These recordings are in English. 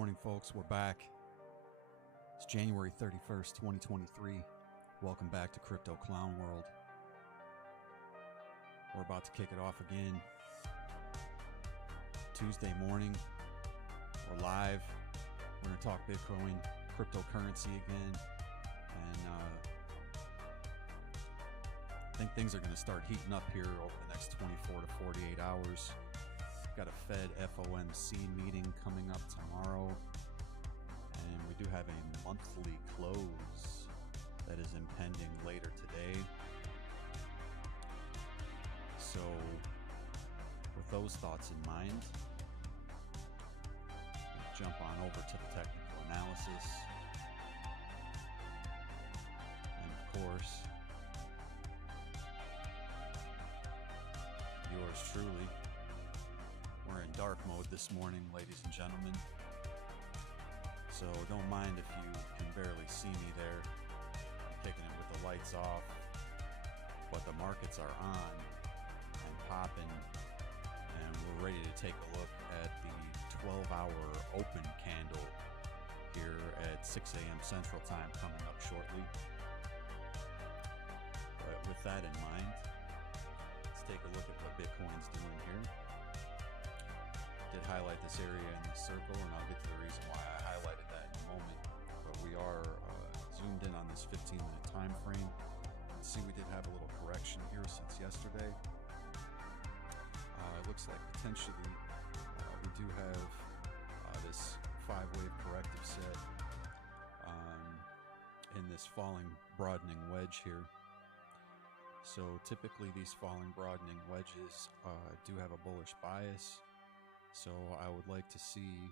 morning, folks. We're back. It's January 31st, 2023. Welcome back to Crypto Clown World. We're about to kick it off again. Tuesday morning. We're live. We're going to talk Bitcoin, cryptocurrency again. And I think things are going to start heating up here over the next 24 to 48 hours. We've got a Fed FOMC meeting coming up tomorrow, and we do have a monthly close that is impending later today. So with those thoughts in mind, we'll jump on over to the technical analysis. And of course, yours truly. We're in dark mode this morning, ladies and gentlemen. So don't mind if you can barely see me there. I'm kicking it with the lights off, but the markets are on and popping, and we're ready to take a look at the 12-hour open candle here at 6 a.m. Central Time coming up shortly. But with that in mind, let's take a look at what Bitcoin's doing here. Did highlight this area in the circle, and I'll get to the reason why I highlighted that in a moment. But we are zoomed in on this 15-minute time frame. Let's see, we did have a little correction here since yesterday. It looks like potentially we do have this 5-wave corrective set in this falling broadening wedge here. So typically these falling broadening wedges do have a bullish bias. So I would like to see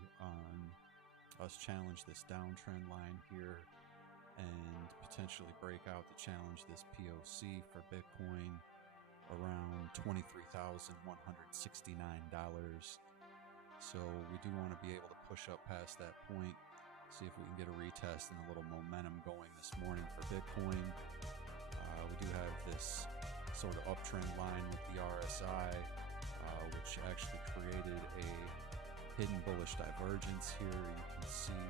us challenge this downtrend line here and potentially break out to challenge this POC for Bitcoin around $23,169. So we do want to be able to push up past that point, see if we can get a retest and a little momentum going this morning for Bitcoin. We do have this sort of uptrend line with the RSI, which actually created a hidden bullish divergence here. You can see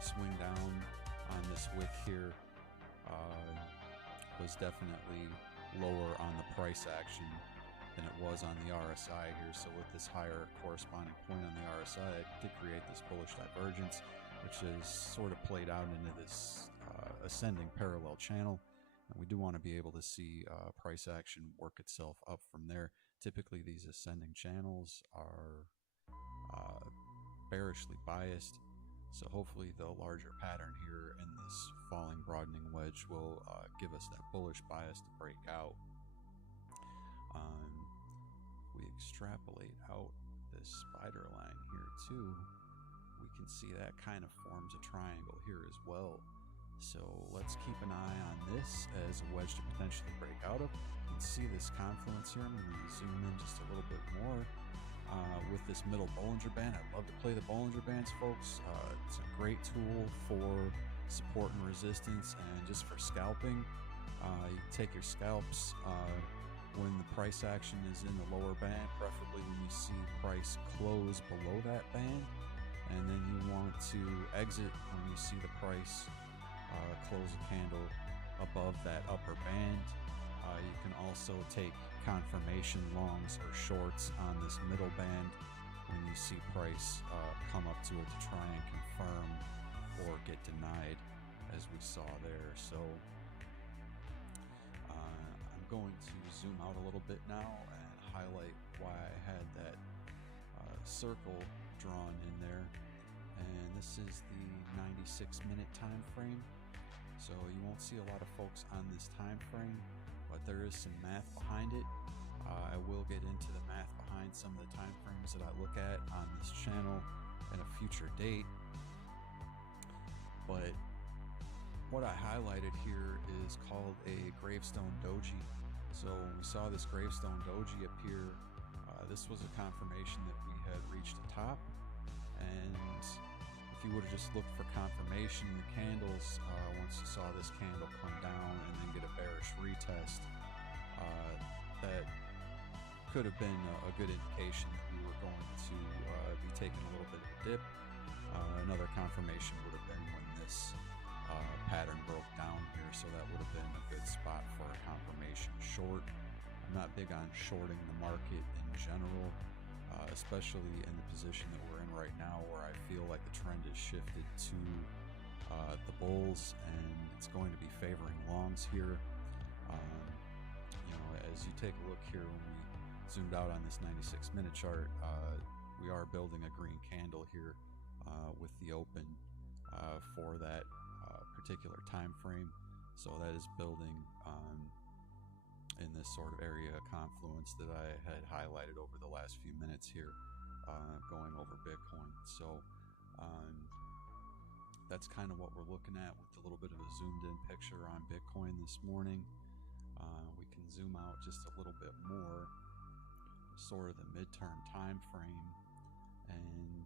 swing down on this wick here was definitely lower on the price action than it was on the RSI here. So with this higher corresponding point on the RSI, it did create this bullish divergence, which is sort of played out into this ascending parallel channel. And we do want to be able to see price action work itself up from there. Typically, these ascending channels are bearishly biased. So hopefully the larger pattern here in this falling broadening wedge will give us that bullish bias to break out. We extrapolate out this spider line here too. We can see that kind of forms a triangle here as well. So let's keep an eye on this as a wedge to potentially break out of. You can see this confluence here. I'm going to zoom in just a little bit more with this middle Bollinger Band. I love to play the Bollinger Bands, folks. It's a great tool for support and resistance and just for scalping. You can take your scalps when the price action is in the lower band, preferably when you see price close below that band. And then you want to exit when you see the price close a candle above that upper band. You can also take confirmation longs or shorts on this middle band when you see price come up to it to try and confirm or get denied, as we saw there. So I'm going to zoom out a little bit now and highlight why I had that circle drawn in there. And this is the 96-minute time frame. So you won't see a lot of folks on this time frame, but there is some math behind it. I will get into the math behind some of the time frames that I look at on this channel at a future date. But what I highlighted here is called a gravestone doji. So when we saw this gravestone doji appear, this was a confirmation that we had reached the top. And if you would have just looked for confirmation in the candles, once you saw this candle come down and then get a bearish retest, that could have been a good indication that we were going to be taking a little bit of a dip. Another confirmation would have been when this pattern broke down here, so that would have been a good spot for a confirmation short. I'm not big on shorting the market in general, especially in the position that we're in right now, where I feel like the trend is shifted to the bulls, and it's going to be favoring longs here. You know, as you take a look here, when we zoomed out on this 96-minute chart, we are building a green candle here with the open for that particular time frame. So that is building in this sort of area of confluence that I had highlighted over the last few minutes here, going over Bitcoin. So that's kind of what we're looking at with a little bit of a zoomed in picture on Bitcoin this morning. We can zoom out just a little bit more, sort of the midterm time frame, and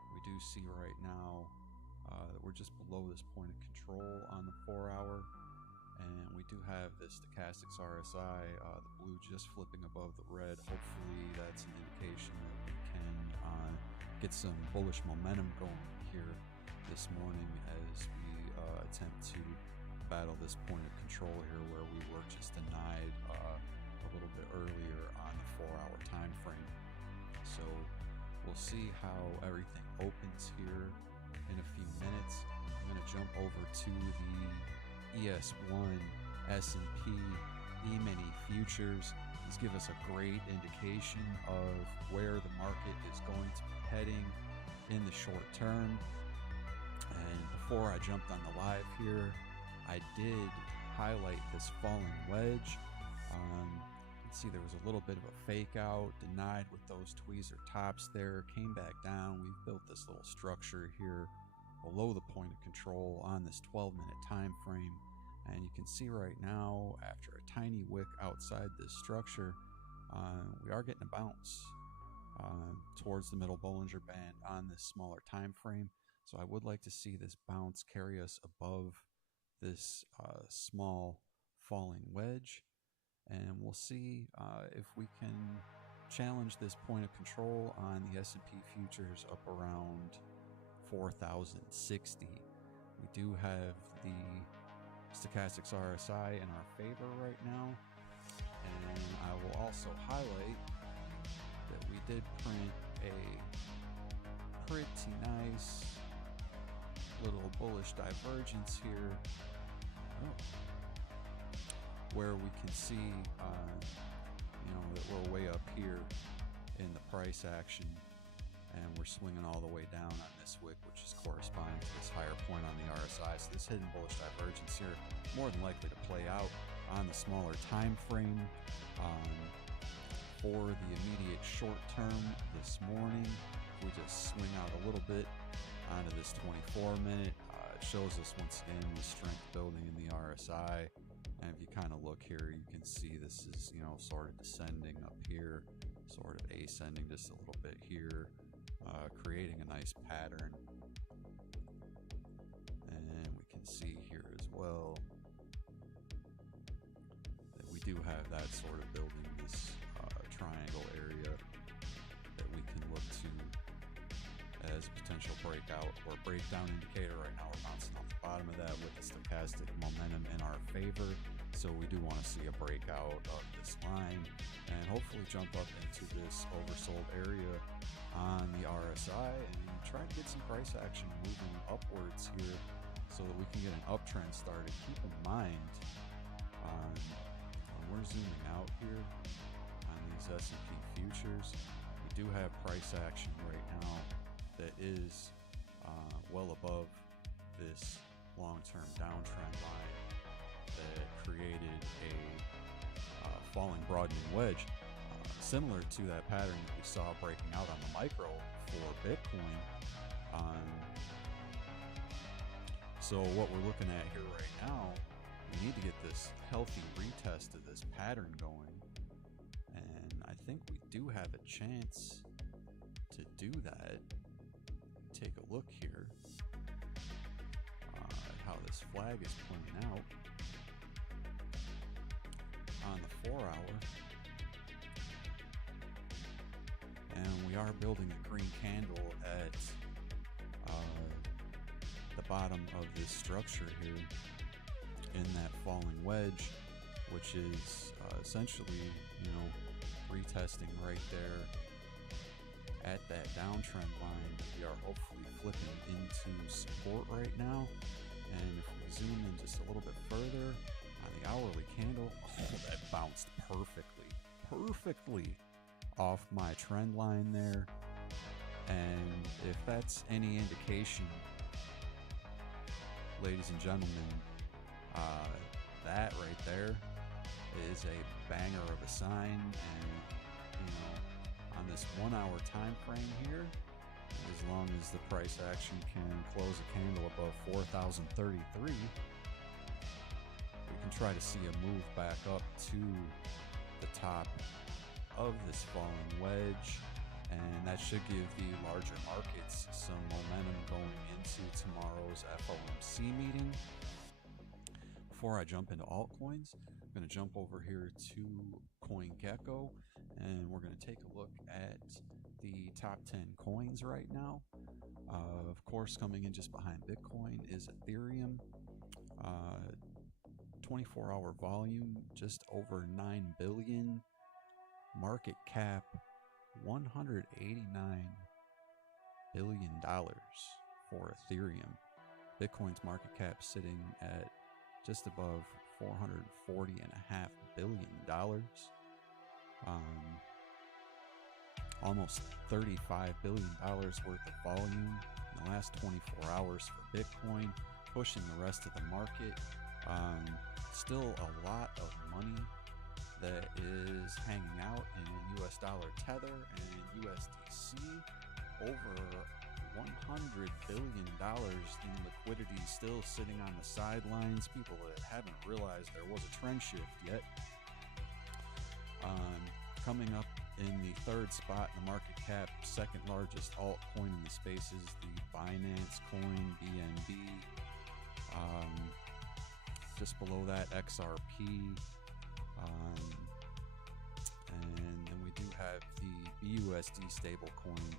we do see right now that we're just below this point of control on the 4-hour, and we do have this stochastic RSI, the blue just flipping above the red. Hopefully that's an indication that we can get some bullish momentum going here this morning as we attempt to battle this point of control here, where we were just denied a little bit earlier on the 4-hour time frame. So we'll see how everything opens here in a few minutes. I'm going to jump over to the ES1 S&P E-mini futures. These give us a great indication of where the market is going to be heading in the short term. And before I jumped on the live here, I did highlight this falling wedge. You can see there was a little bit of a fake out, denied with those tweezer tops there, came back down. We've built this little structure here below the point of control on this 12-minute time frame. And you can see right now, after a tiny wick outside this structure, we are getting a bounce towards the middle Bollinger Band on this smaller time frame. So I would like to see this bounce carry us above this small falling wedge, and we'll see if we can challenge this point of control on the S&P futures up around 4,060. We do have the stochastic RSI in our favor right now, and I will also highlight that we did print a pretty nice little bullish divergence here, where we can see you know, that we're way up here in the price action, and we're swinging all the way down on this wick, which is corresponding to this higher point on the RSI. So this hidden bullish divergence here more than likely to play out on the smaller time frame. For the immediate short term this morning, we just swing out a little bit onto this 24-minute. It shows us once again the strength building in the RSI. And if you kind of look here, you can see this is, you know, sort of descending up here, sort of ascending just a little bit here, creating a nice pattern. And we can see here as well that we do have that sort of building, this triangle area that we can look to as a potential breakout or breakdown indicator. Right now we're bouncing off the bottom of that with the stochastic momentum in our favor. So we do want to see a breakout of this line and hopefully jump up into this oversold area on the RSI and try to get some price action moving upwards here so that we can get an uptrend started. Keep in mind, when we're zooming out here on these S&P futures, we do have price action right now that is well above this long-term downtrend line that created a falling broadening wedge, similar to that pattern that we saw breaking out on the micro for Bitcoin. So what we're looking at here right now, we need to get this healthy retest of this pattern going, and I think we do have a chance to do that. Take a look here at how this flag is playing out on the 4-hour, and we are building a green candle at the bottom of this structure here in that falling wedge, which is essentially, you know, retesting right there at that downtrend line. We are hopefully flipping into support right now, and if we zoom in just a little bit further on the hourly candle, oh, that bounced perfectly off my trend line there. And if that's any indication, ladies and gentlemen, that right there is a banger of a sign. And you know, on this 1 hour time frame here, as long as the price action can close a candle above 4,033, we can try to see a move back up to the top of this falling wedge, and that should give the larger markets some momentum going into tomorrow's FOMC meeting. Before I jump into altcoins, I'm going to jump over here to CoinGecko, and we're going to take a look at the top 10 coins right now. Of course, coming in just behind Bitcoin is Ethereum. 24-hour volume, just over 9 billion. Market cap, $189 billion for Ethereum. Bitcoin's market cap sitting at just above $440.5 billion. Almost $35 billion worth of volume in the last 24 hours for Bitcoin, pushing the rest of the market. Still a lot of money that is hanging out in US dollar Tether and USDC. Over $100 billion in liquidity still sitting on the sidelines. People that haven't realized there was a trend shift yet. Coming up in the third spot in the market cap, second largest altcoin in the space is the Binance coin, BNB. Just below that, XRP. And then we do have the BUSD stablecoin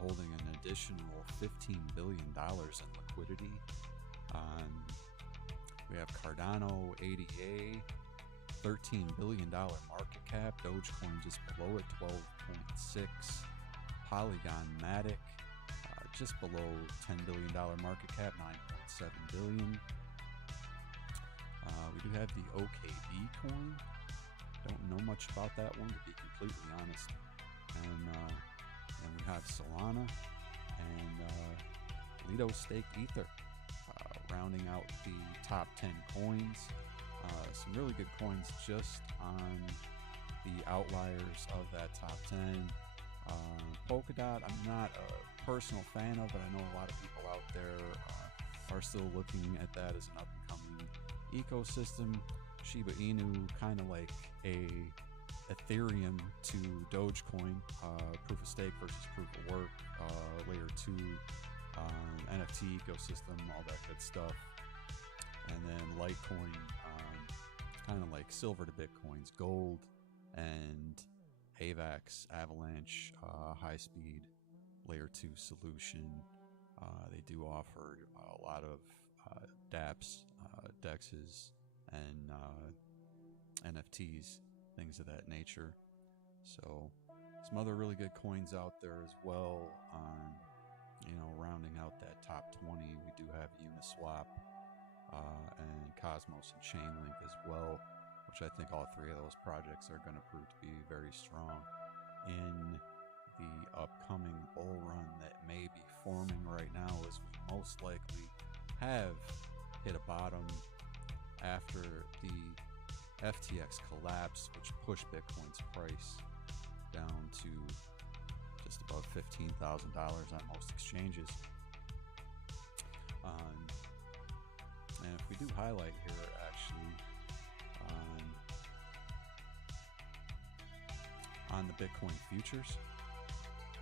holding an additional $15 billion in liquidity. We have Cardano, ADA, $13 billion market cap. Dogecoin just below it, 12.6. Polygon Matic, just below $10 billion market cap, 9.7 billion. We do have the OKB coin. Don't know much about that one, to be completely honest. And then we have Solana and Lido Staked Ether, rounding out the top 10 coins. Some really good coins just on the outliers of that top 10. Polkadot, I'm not a personal fan of, but I know a lot of people out there are still looking at that as an up-and-coming ecosystem. Shiba Inu, kind of like a Ethereum to Dogecoin, proof of stake versus proof of work, layer 2, NFT ecosystem, all that good stuff. And then Litecoin, kind of like silver to Bitcoins, gold, and AVAX, Avalanche, high speed, layer 2 solution. They do offer a lot of dApps, DEXs, and NFTs, things of that nature. So some other really good coins out there as well. You know, rounding out that top 20, we do have Uniswap and Cosmos and Chainlink as well, which I think all three of those projects are going to prove to be very strong in the upcoming bull run that may be forming right now, as we most likely have hit a bottom after the FTX collapse, which pushed Bitcoin's price down to just above $15,000 on most exchanges. And if we do highlight here, actually, on the Bitcoin futures,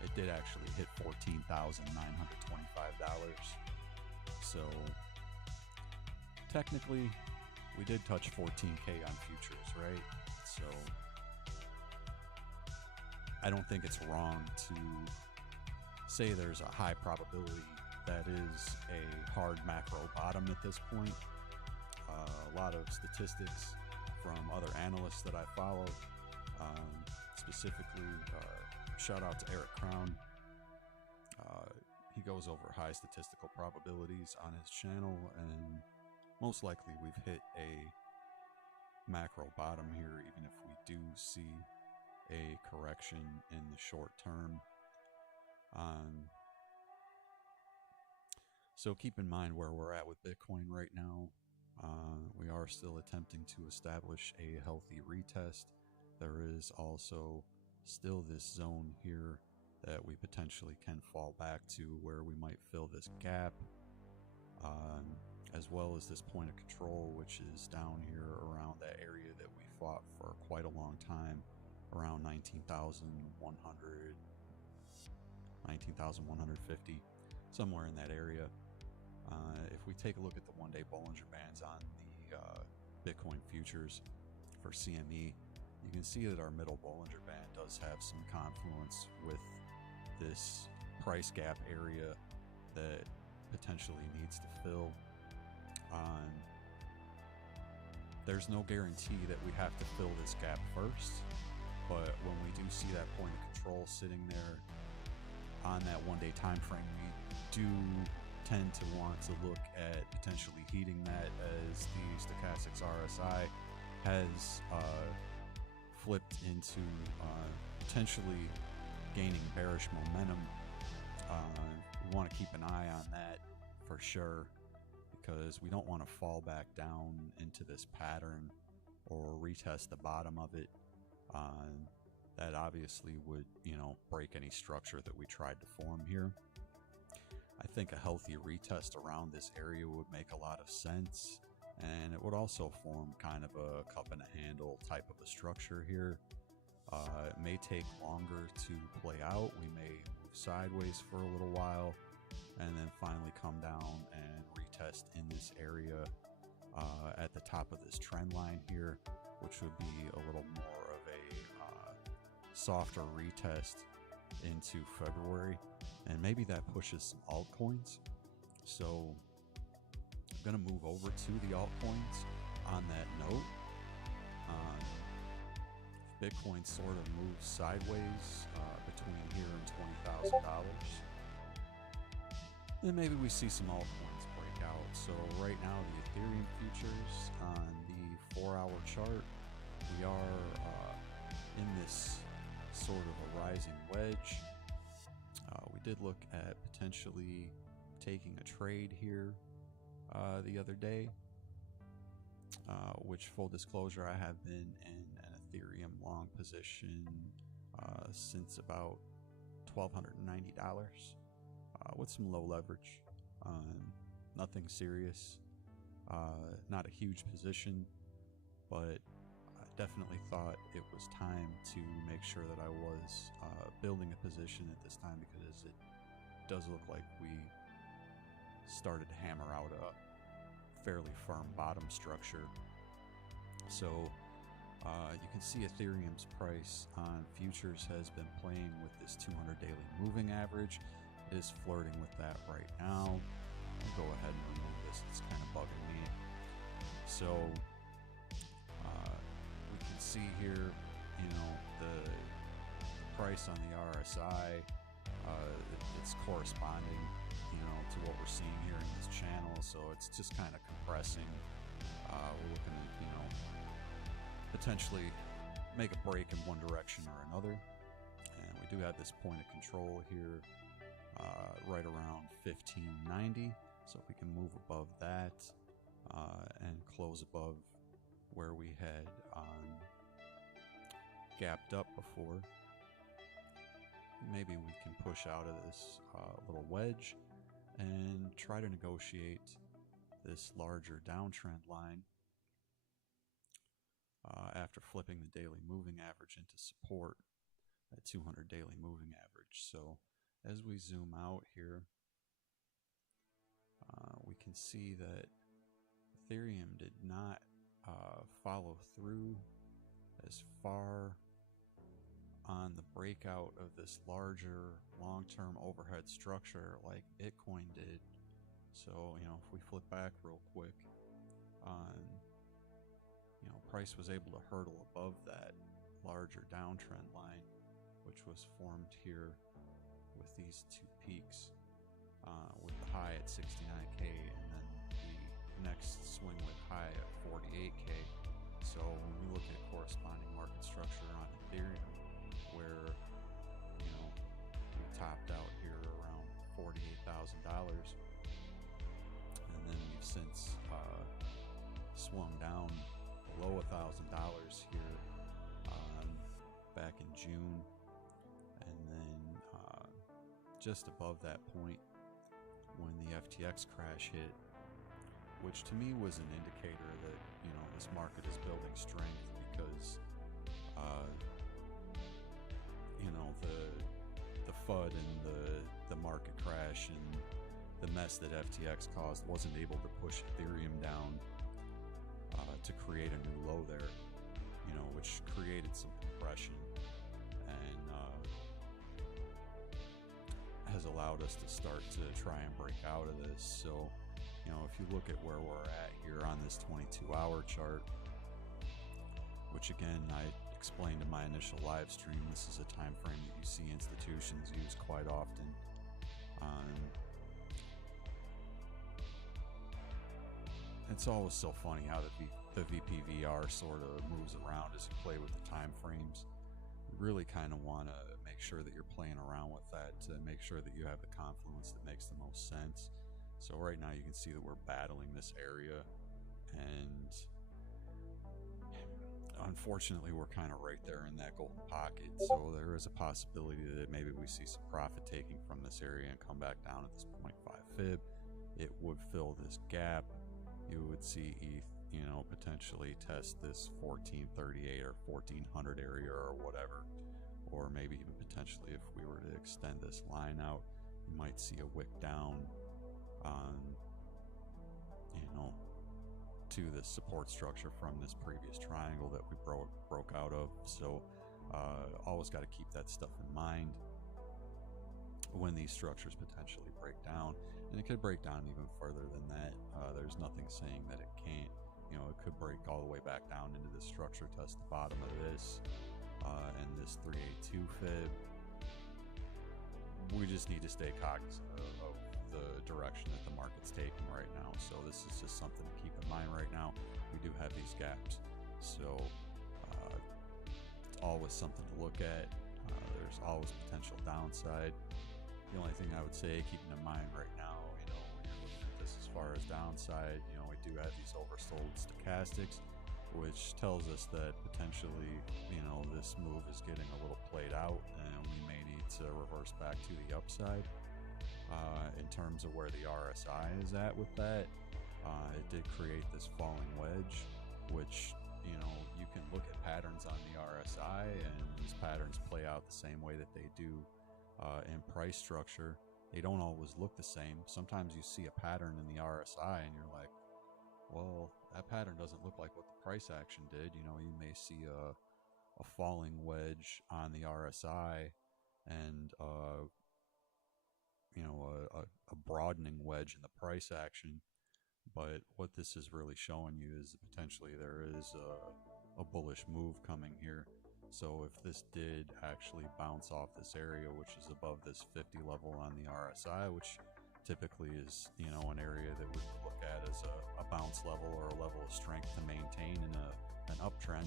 it did actually hit $14,925. So technically, we did touch 14K on futures, right? So I don't think it's wrong to say there's a high probability that is a hard macro bottom at this point. A lot of statistics from other analysts that I follow, specifically shout out to Eric Crown. He goes over high statistical probabilities on his channel, and most likely we've hit a macro bottom here, even if we do see a correction in the short term. So keep in mind where we're at with Bitcoin right now. We are still attempting to establish a healthy retest. There is also still this zone here that we potentially can fall back to, where we might fill this gap, as well as this point of control, which is down here around that area that we fought for quite a long time, around 19,100, 19,150, somewhere in that area. If we take a look at the one-day Bollinger Bands on the Bitcoin futures for CME, you can see that our middle Bollinger Band does have some confluence with this price gap area that potentially needs to fill. There's no guarantee that we have to fill this gap first, but when we do see that point of control sitting there on that one-day time frame, we do tend to want to look at potentially heating that, as the stochastics RSI has flipped into potentially gaining bearish momentum. We want to keep an eye on that for sure, because we don't want to fall back down into this pattern or retest the bottom of it. That obviously would, break any structure that we tried to form here. I think a healthy retest around this area would make a lot of sense, and it would also form kind of a cup and a handle type of a structure here. It may take longer to play out. We may move sideways for a little while and then finally come down and retest in this area at the top of this trend line here, which would be a little more of a softer retest into February, and maybe that pushes some altcoins. So I'm going to move over to the altcoins on that note. Bitcoin sort of moves sideways between here and $20,000, then maybe we see some altcoins break out. So right now the Ethereum futures on the 4-hour chart, we are in this sort of a rising wedge. We did look at potentially taking a trade here the other day, which, full disclosure, I have been in an Ethereum long position since about $1,290 with some low leverage. Nothing serious, not a huge position, but I definitely thought it was time to make sure that I was building a position at this time, because it does look like we started to hammer out a fairly firm bottom structure. So you can see Ethereum's price on futures has been playing with this 200 daily moving average. It is flirting with that right now. I'll go ahead and remove this, it's kind of bugging me. So we can see here, the price on the RSI, it's corresponding, to what we're seeing here in this channel. So it's just kind of compressing. We're looking at, potentially make a break in one direction or another. And we do have this point of control here, right around 1590. So if we can move above that and close above where we had gapped up before, maybe we can push out of this little wedge and try to negotiate this larger downtrend line after flipping the daily moving average into support at 200 daily moving average. So as we zoom out here, we can see that Ethereum did not follow through as far on the breakout of this larger long-term overhead structure like Bitcoin did. So, if we flip back real quick on, price was able to hurdle above that larger downtrend line, which was formed here with these two peaks, with the high at 69K and then the next swing with high at 48K. So when we look at corresponding market structure on Ethereum, where we topped out here around $48,000, and then we've since swung down below $1,000 here back in June, and then just above that point when the FTX crash hit, which to me was an indicator that this market is building strength, because the FUD and the market crash and the mess that FTX caused wasn't able to push Ethereum down to create a new low there, which created some compression and has allowed us to start to try and break out of this. So, if you look at where we're at here on this 22-hour chart, which again, I explained in my initial live stream, this is a time frame that you see institutions use quite often. It's always so funny how the VPVR sort of moves around as you play with the time frames. You really kind of want to make sure that you're playing around with that to make sure that you have the confluence that makes the most sense. So right now you can see that we're battling this area, and unfortunately we're kind of right there in that golden pocket. So there is a possibility that maybe we see some profit taking from this area and come back down at this 0.5 fib. It would fill this gap. You would see ETH, potentially test this 1438 or 1400 area or whatever, or maybe even potentially if we were to extend this line out, you might see a wick down on, to the support structure from this previous triangle that we broke out of. So always got to keep that stuff in mind when these structures potentially break down, and it could break down even further than that. There's nothing saying that it can't. It could break all the way back down into this structure, test the bottom of this and this 382 fib. We just need to stay cognizant of the direction that the market's taking right now. So this is just something to keep in mind right now. We do have these gaps, so it's always something to look at. There's always potential downside. The only thing I would say, keeping in mind right now, when you're looking at this as far as downside, we do have these oversold stochastics, which tells us that potentially, this move is getting a little played out, and we may need to reverse back to the upside. In terms of where the RSI is at with that, it did create this falling wedge, which, you can look at patterns on the RSI, and these patterns play out the same way that they do in price structure. They don't always look the same. Sometimes you see a pattern in the RSI and you're like, well, that pattern doesn't look like what the price action did. You may see a falling wedge on the RSI and a broadening wedge in the price action. But what this is really showing you is that potentially there is a bullish move coming here. So if this did actually bounce off this area, which is above this 50 level on the RSI, which typically is, an area that we would look at as a bounce level or a level of strength to maintain in an uptrend,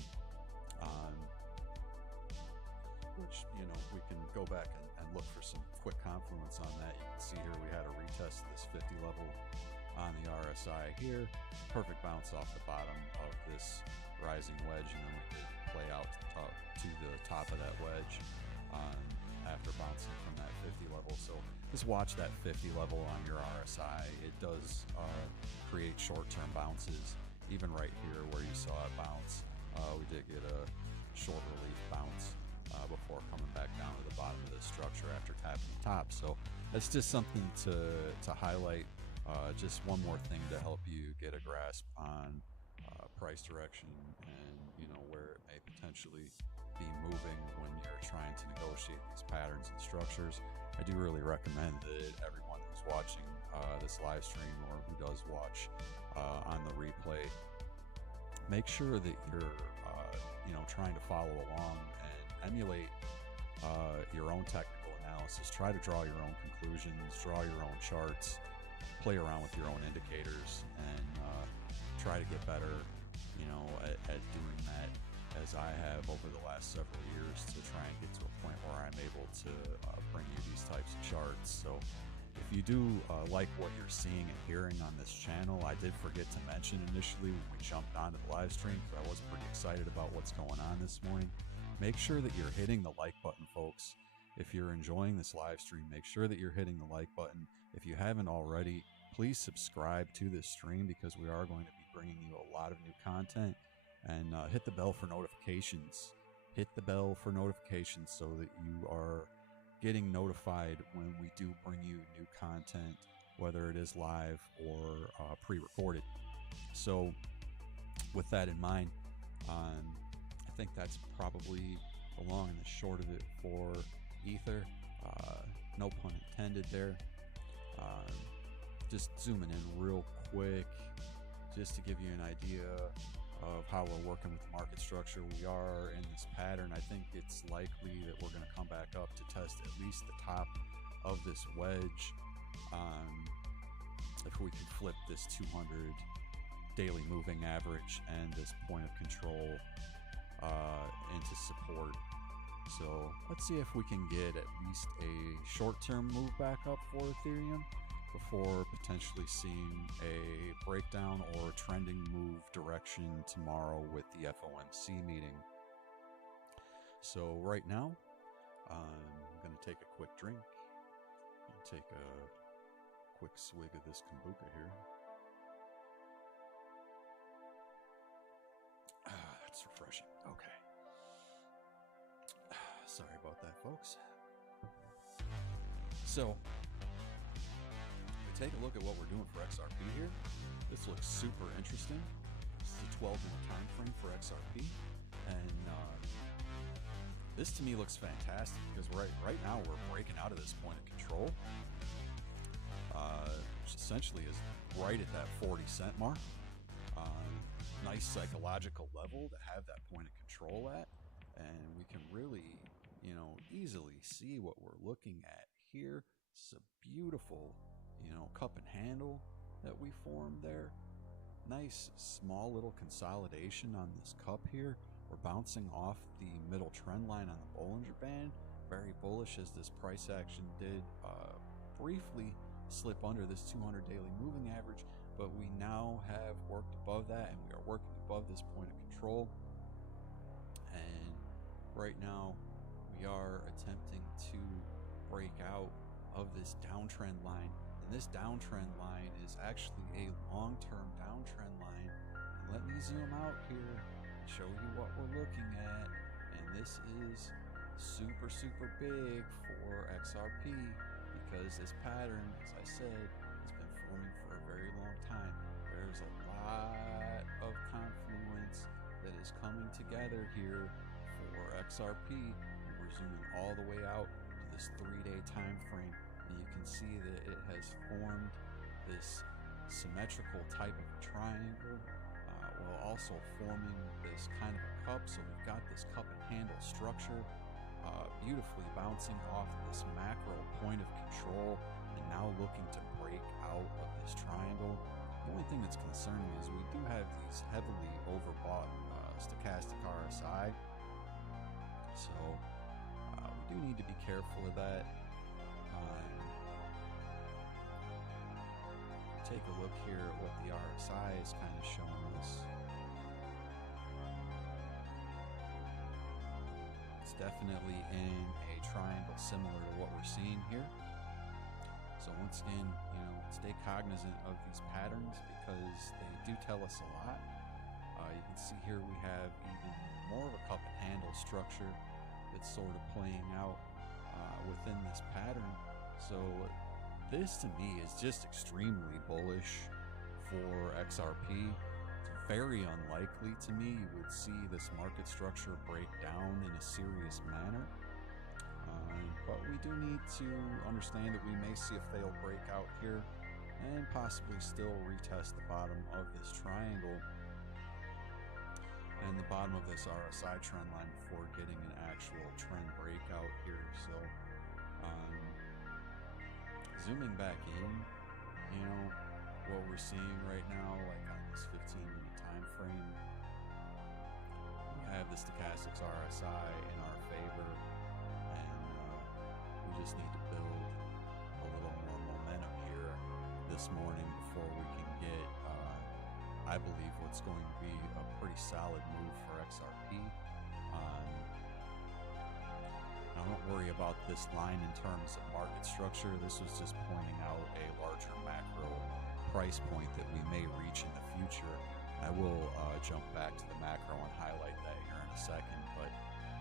which, we can go back and look for some quick confluence on that. You can see here we had a retest of this 50 level on the RSI here. Perfect bounce off the bottom of this rising wedge, and then we did play out to the top of that wedge after bouncing from that 50 level. So just watch that 50 level on your RSI. It does create short-term bounces. Even right here where you saw it bounce, we did get a short relief bounce before coming back down to the bottom of this structure after tapping the top. So that's just something to highlight. Just one more thing to help you get a grasp on price direction and where it may potentially be moving when you're trying to negotiate these patterns and structures. I do really recommend that everyone who's watching this live stream, or who does watch on the replay, make sure that you're trying to follow along and emulate your own technical analysis. Try to draw your own conclusions, draw your own charts, play around with your own indicators, and try to get better at doing that, as I have over the last several years, to try and get to a point where I'm able to bring you these types of charts. So if you do like what you're seeing and hearing on this channel, I did forget to mention initially when we jumped onto the live stream, because I was pretty excited about what's going on this morning. Make sure that you're hitting the like button, folks. If you're enjoying this live stream, make sure that you're hitting the like button. If you haven't already, please subscribe to this stream, because we are going to be bringing you a lot of new content. And hit the bell for notifications. Hit the bell for notifications so that you are getting notified when we do bring you new content, whether it is live or pre-recorded. So with that in mind, I think that's probably the long and the short of it for Ether. No pun intended there. Just zooming in real quick, just to give you an idea of how we're working with the market structure. We are in this pattern. I think it's likely that we're going to come back up to test at least the top of this wedge. If we can flip this 200 daily moving average and this point of control into support. So let's see if we can get at least a short-term move back up for Ethereum before potentially seeing a breakdown or trending move direction tomorrow with the FOMC meeting. So right now, I'm going to take a quick drink and take a quick swig of this kombucha here. That's refreshing. Okay. Sorry about that, folks. So, take a look at what we're doing for XRP here. This looks super interesting. This is a 12-minute time frame for XRP, and this to me looks fantastic, because right now we're breaking out of this point of control, which essentially is right at that 40-cent mark. Nice psychological level to have that point of control at, and we can really, easily see what we're looking at here. It's a beautiful cup and handle that we formed there. Nice small little consolidation on this cup here. We're bouncing off the middle trend line on the Bollinger Band. Very bullish, as this price action did briefly slip under this 200 daily moving average, but we now have worked above that, and we are working above this point of control. And right now we are attempting to break out of this downtrend line. And this downtrend line is actually a long-term downtrend line. And let me zoom out here, show you what we're looking at. And this is super, super big for XRP, because this pattern, as I said, has been forming for a very long time. There's a lot of confluence that is coming together here for XRP. And we're zooming all the way out to this 3-day time frame. And you can see that it has formed this symmetrical type of triangle, while also forming this kind of a cup. So we've got this cup and handle structure, beautifully bouncing off this macro point of control, and now looking to break out of this triangle. The only thing that's concerning is we do have these heavily overbought stochastic RSI, so we do need to be careful of that. Take a look here at what the RSI is kind of showing us. It's definitely in a triangle similar to what we're seeing here. So once again, stay cognizant of these patterns, because they do tell us a lot. You can see here we have even more of a cup and handle structure that's sort of playing out within this pattern. So this to me is just extremely bullish for XRP. It's very unlikely to me you would see this market structure break down in a serious manner. But we do need to understand that we may see a failed breakout here and possibly still retest the bottom of this triangle and the bottom of this RSI trend line before getting an actual trend breakout here. So zooming back in, you know, what we're seeing right now, like on this 15-minute time frame, we have the stochastics RSI in our favor, and we just need to build a little more momentum here this morning before we can get, I believe, what's going to be a pretty solid move for XRP. Now, don't worry about this line in terms of market structure. This was just pointing out a larger macro price point that we may reach in the future. I will jump back to the macro and highlight that here in a second, but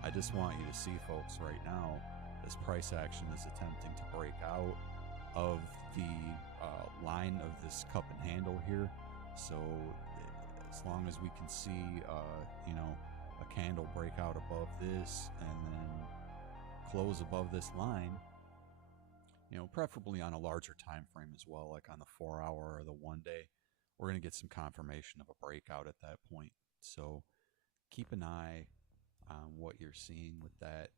I just want you to see, folks, right now, this price action is attempting to break out of the line of this cup and handle here. So as long as we can see, you know, a candle break out above this and then close above this line, you know, preferably on a larger time frame as well, like on the 4-hour or the 1-day, we're going to get some confirmation of a breakout at that point. So keep an eye on what you're seeing with that.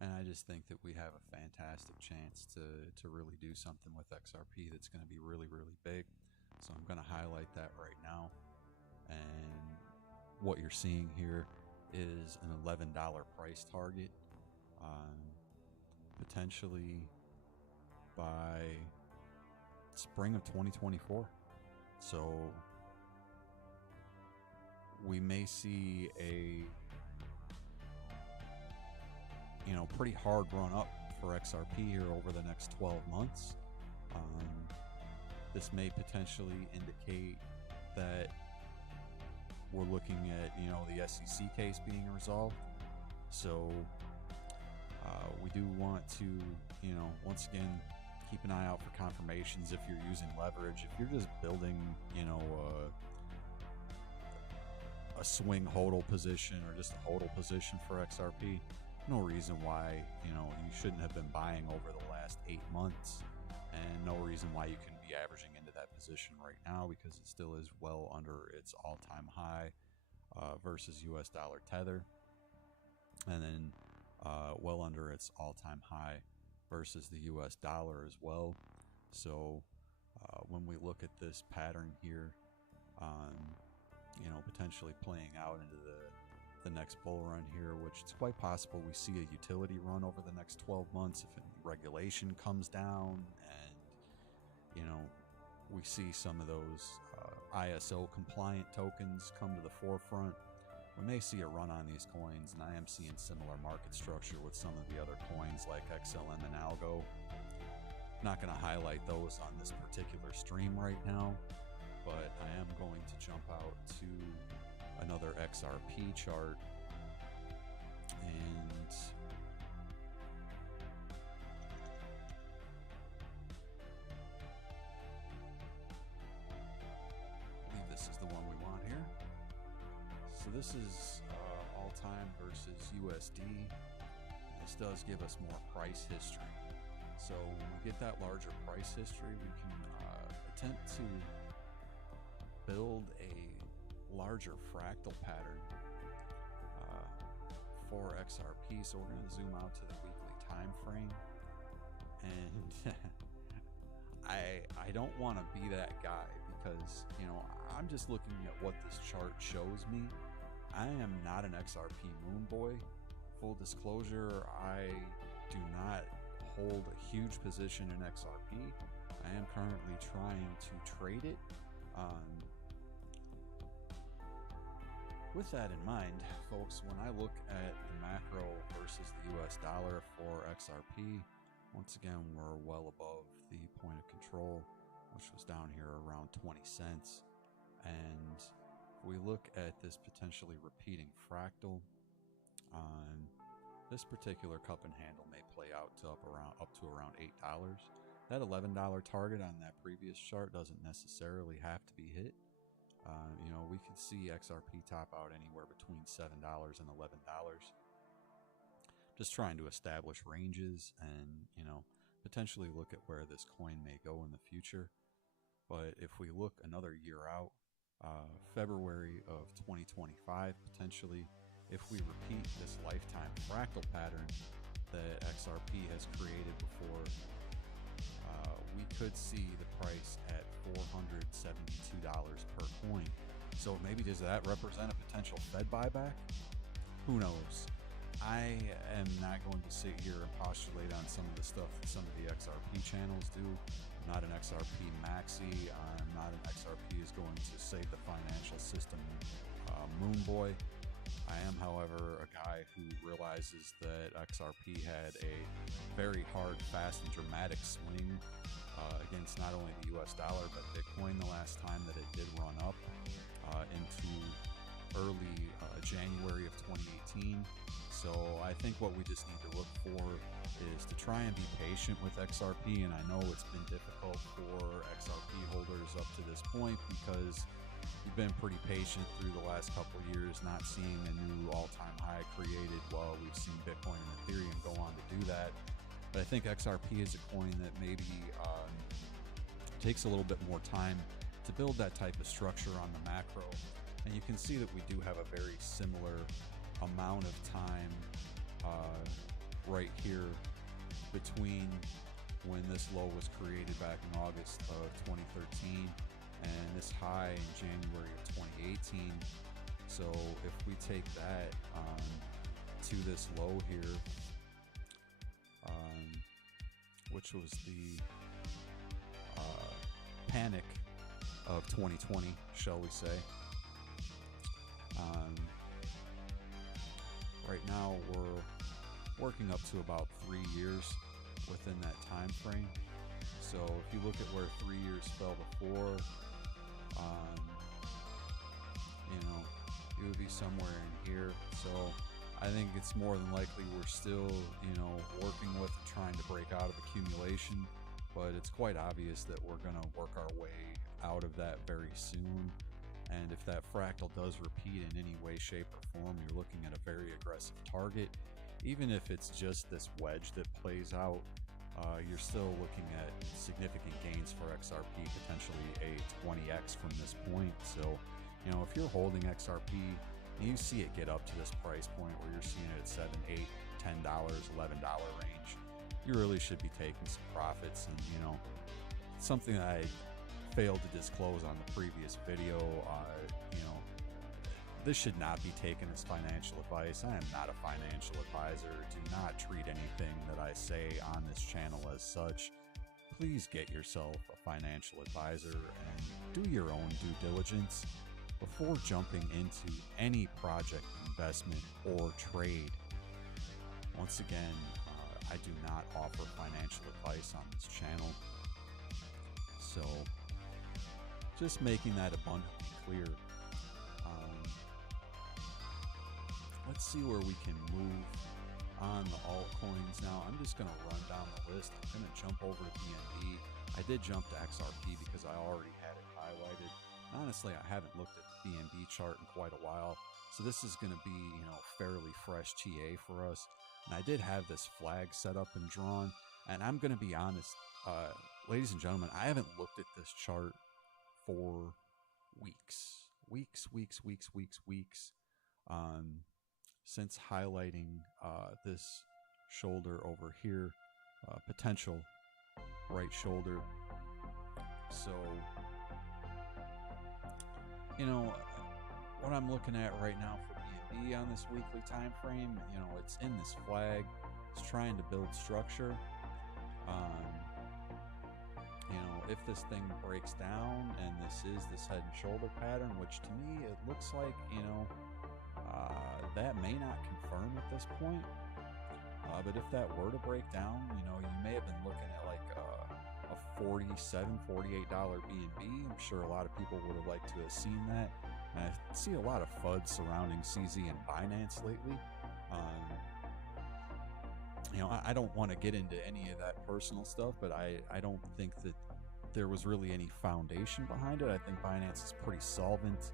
And I just think that we have a fantastic chance to really do something with XRP that's going to be really, really big. So I'm going to highlight that right now. And what you're seeing here is an $11 price target, potentially by spring of 2024. So we may see a, you know, pretty hard run up for XRP here over the next 12 months. This may potentially indicate that we're looking at, you know, the SEC case being resolved. So we do want to, you know, once again, keep an eye out for confirmations if you're using leverage. If you're just building, you know, a swing hodl position or just a hodl position for XRP, no reason why, you know, you shouldn't have been buying over the last 8 months, and no reason why you couldn't be averaging into that position right now, because it still is well under its all-time high versus US dollar tether, and then well under its all-time high versus the US dollar as well. So when we look at this pattern here, you know, potentially playing out into the next bull run here, which it's quite possible we see a utility run over the next 12 months if regulation comes down and, you know, we see some of those ISO compliant tokens come to the forefront. We may see a run on these coins, and I am seeing similar market structure with some of the other coins like XLM and Algo. I'm not going to highlight those on this particular stream right now, but I am going to jump out to another XRP chart and I believe this is the one we want here. So this is all-time versus USD. This does give us more price history. So when we get that larger price history, we can attempt to build a larger fractal pattern for XRP. So we're going to zoom out to the weekly time frame, and I don't want to be that guy, because, you know, I'm just looking at what this chart shows me. I am not an XRP moon boy. Full disclosure, I do not hold a huge position in XRP. I am currently trying to trade it. With that in mind, folks, when I look at the macro versus the US dollar for XRP, once again, we're well above the point of control, which was down here around 20 cents. And if we look at this potentially repeating fractal, This particular cup and handle may play out to up to around $8. That $11 target on that previous chart doesn't necessarily have to be hit. You know, we could see XRP top out anywhere between $7 and $11. Just trying to establish ranges and, you know, potentially look at where this coin may go in the future. But if we look another year out, February of 2025, potentially, if we repeat this lifetime fractal pattern that XRP has created before, we could see the price at $472 per coin. So maybe does that represent a potential Fed buyback? Who knows? I am not going to sit here and postulate on some of the stuff that some of the XRP channels do. I'm not an XRP maxi. I'm not an XRP is going to save the financial system moon boy. I am, however, a guy who realizes that XRP had a very hard, fast, and dramatic swing against not only the US dollar, but Bitcoin the last time that it did run up into early January of 2018. So I think what we just need to look for is to try and be patient with XRP. And I know it's been difficult for XRP holders up to this point because we've been pretty patient through the last couple of years, not seeing a new all-time high created while we've seen Bitcoin and Ethereum go on to do that. But I think XRP is a coin that maybe takes a little bit more time to build that type of structure on the macro. And you can see that we do have a very similar amount of time right here between when this low was created back in August of 2013 and this high in January of 2018. So if we take that to this low here, which was the panic of 2020, shall we say. Right now we're working up to about 3 years within that time frame. So if you look at where 3 years fell before, you know, it would be somewhere in here. So I think it's more than likely we're still, you know, working with and trying to break out of accumulation, but it's quite obvious that we're going to work our way out of that very soon. And if that fractal does repeat in any way, shape, or form, you're looking at a very aggressive target. Even if it's just this wedge that plays out, you're still looking at significant gains for XRP, potentially a 20x from this point. So, you know, if you're holding XRP and you see it get up to this price point where you're seeing it at $7, $8, $10, $11 range, you really should be taking some profits. And, you know, something that I failed to disclose on the previous video, you know, this should not be taken as financial advice. I am not a financial advisor. Do not treat anything that I say on this channel as such. Please get yourself a financial advisor and do your own due diligence before jumping into any project, investment, or trade. Once again, I do not offer financial advice on this channel. So just making that abundantly clear. Let's see where we can move on the altcoins now. I'm just going to run down the list. I'm going to jump over to BNB. I did jump to XRP because I already had it highlighted. Honestly, I haven't looked at the BNB chart in quite a while, so this is going to be, you know, fairly fresh TA for us. And I did have this flag set up and drawn, and I'm going to be honest, ladies and gentlemen, I haven't looked at this chart for weeks, since highlighting this shoulder over here, potential right shoulder. So, you know, what I'm looking at right now for BNB on this weekly time frame, you know, it's in this flag. It's trying to build structure. You know, if this thing breaks down and this is this head and shoulder pattern, which to me it looks like, you know, that may not confirm at this point. But if that were to break down, you know, you may have been looking at like a $47, $48 BNB. I'm sure a lot of people would have liked to have seen that. And I see a lot of FUD surrounding CZ and Binance lately. you know, I don't want to get into any of that personal stuff, but I don't think that there was really any foundation behind it. I think Binance is pretty solvent,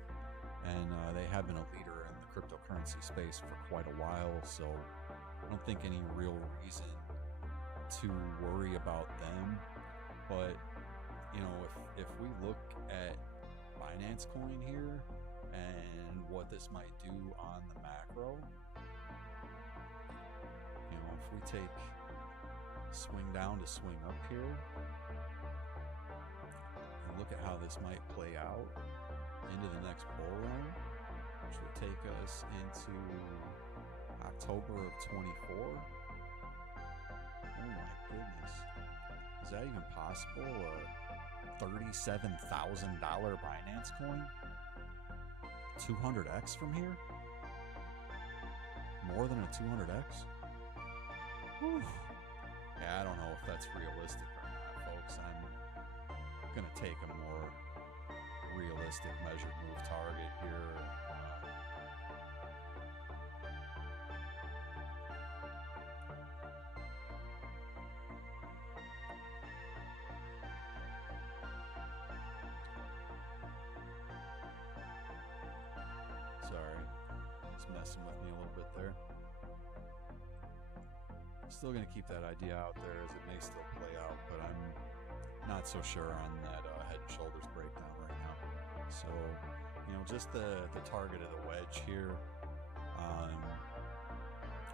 and they have been a leader in the cryptocurrency space for quite a while, so I don't think any real reason to worry about them. But you know, if we look at Binance Coin here and what this might do on the macro, you know, if we take swing down to swing up here and look at how this might play out into the next bull run, which would take us into October of 24. Oh my goodness. Is that even possible? A $37,000 Binance coin? 200x from here? More than a 200x? Whew. Yeah, I don't know if that's realistic or not, folks. I'm going to take a more realistic measured move target here. Sorry, it's messing with me a little bit there. Still going to keep that idea out there as it may still play out, but I'm not so sure on that head and shoulders breakdown right now. So, you know, just the target of the wedge here,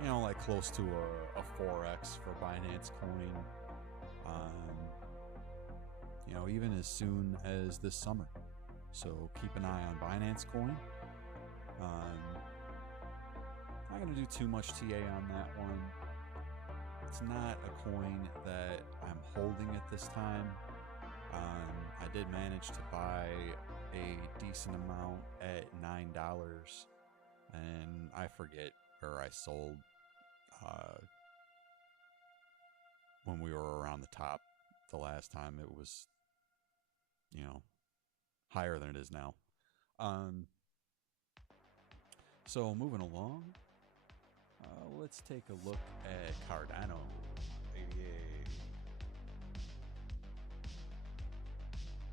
you know, like close to a 4x for Binance Coin, you know, even as soon as this summer. So keep an eye on Binance Coin. Not going to do too much TA on that one. It's not a coin that I'm holding at this time. I did manage to buy a decent amount at $9, and I forget where I sold when we were around the top the last time. It was, you know, higher than it is now. So moving along, let's take a look at Cardano.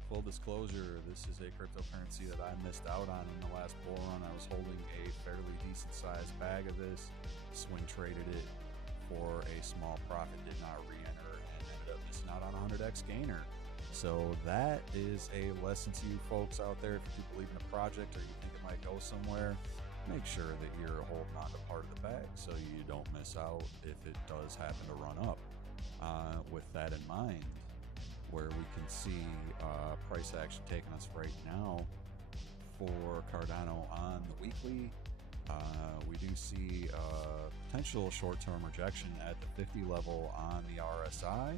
Full disclosure, this is a cryptocurrency that I missed out on in the last bull run. I was holding a fairly decent sized bag of this, swing traded it for a small profit, did not re-enter, and ended up missing out on a 100x gainer. So that is a lesson to you folks out there. If you do believe in a project or you think it might go somewhere, make sure that you're holding on to part of the bag so you don't miss out if it does happen to run up. With that in mind, where we can see price action taking us right now for Cardano on the weekly, we do see potential short-term rejection at the 50 level on the RSI.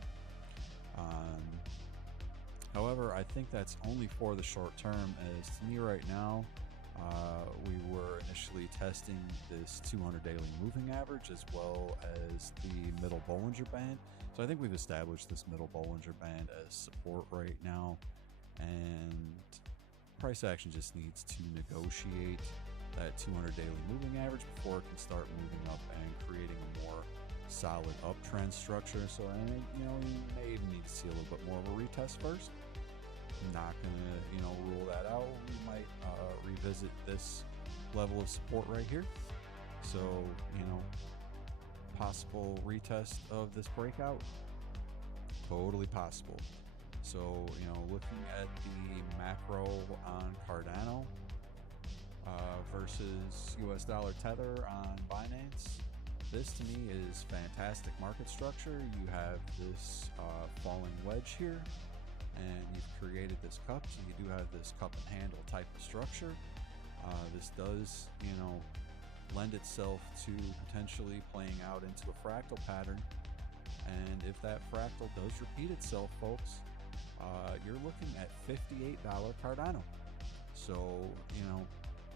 However, I think that's only for the short term, as to me right now, we were initially testing this 200 daily moving average as well as the middle Bollinger Band. So I think we've established this middle Bollinger Band as support right now, and price action just needs to negotiate that 200 daily moving average before it can start moving up and creating a more solid uptrend structure. So, you know, you may even need to see a little bit more of a retest first. Not gonna, you know, rule that out. We might revisit this level of support right here. So, you know, possible retest of this breakout, totally possible. So, you know, looking at the macro on Cardano versus US dollar tether on Binance, this to me is fantastic market structure. You have this falling wedge here, and you've created this cup, so you do have this cup and handle type of structure. This does, you know, lend itself to potentially playing out into a fractal pattern, and if that fractal does repeat itself, folks, you're looking at $58 Cardano. So, you know,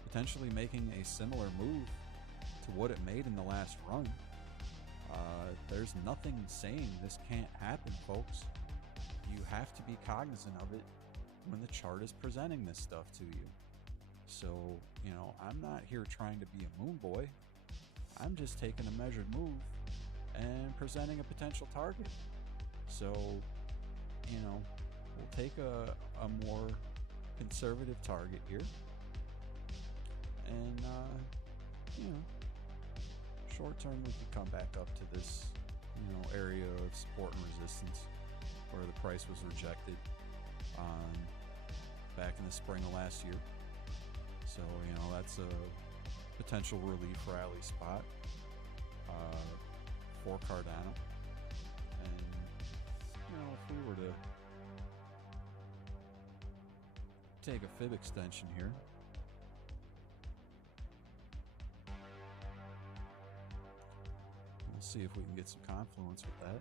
potentially making a similar move to what it made in the last run. There's nothing saying this can't happen, folks. You have to be cognizant of it when the chart is presenting this stuff to you. So, you know, I'm not here trying to be a moon boy. I'm just taking a measured move and presenting a potential target. So, you know, we'll take a more conservative target here, and you know, short term we could come back up to this, you know, area of support and resistance where the price was rejected back in the spring of last year. So, you know, that's a potential relief rally spot for Cardano. And, you know, if we were to take a fib extension here, we'll see if we can get some confluence with that.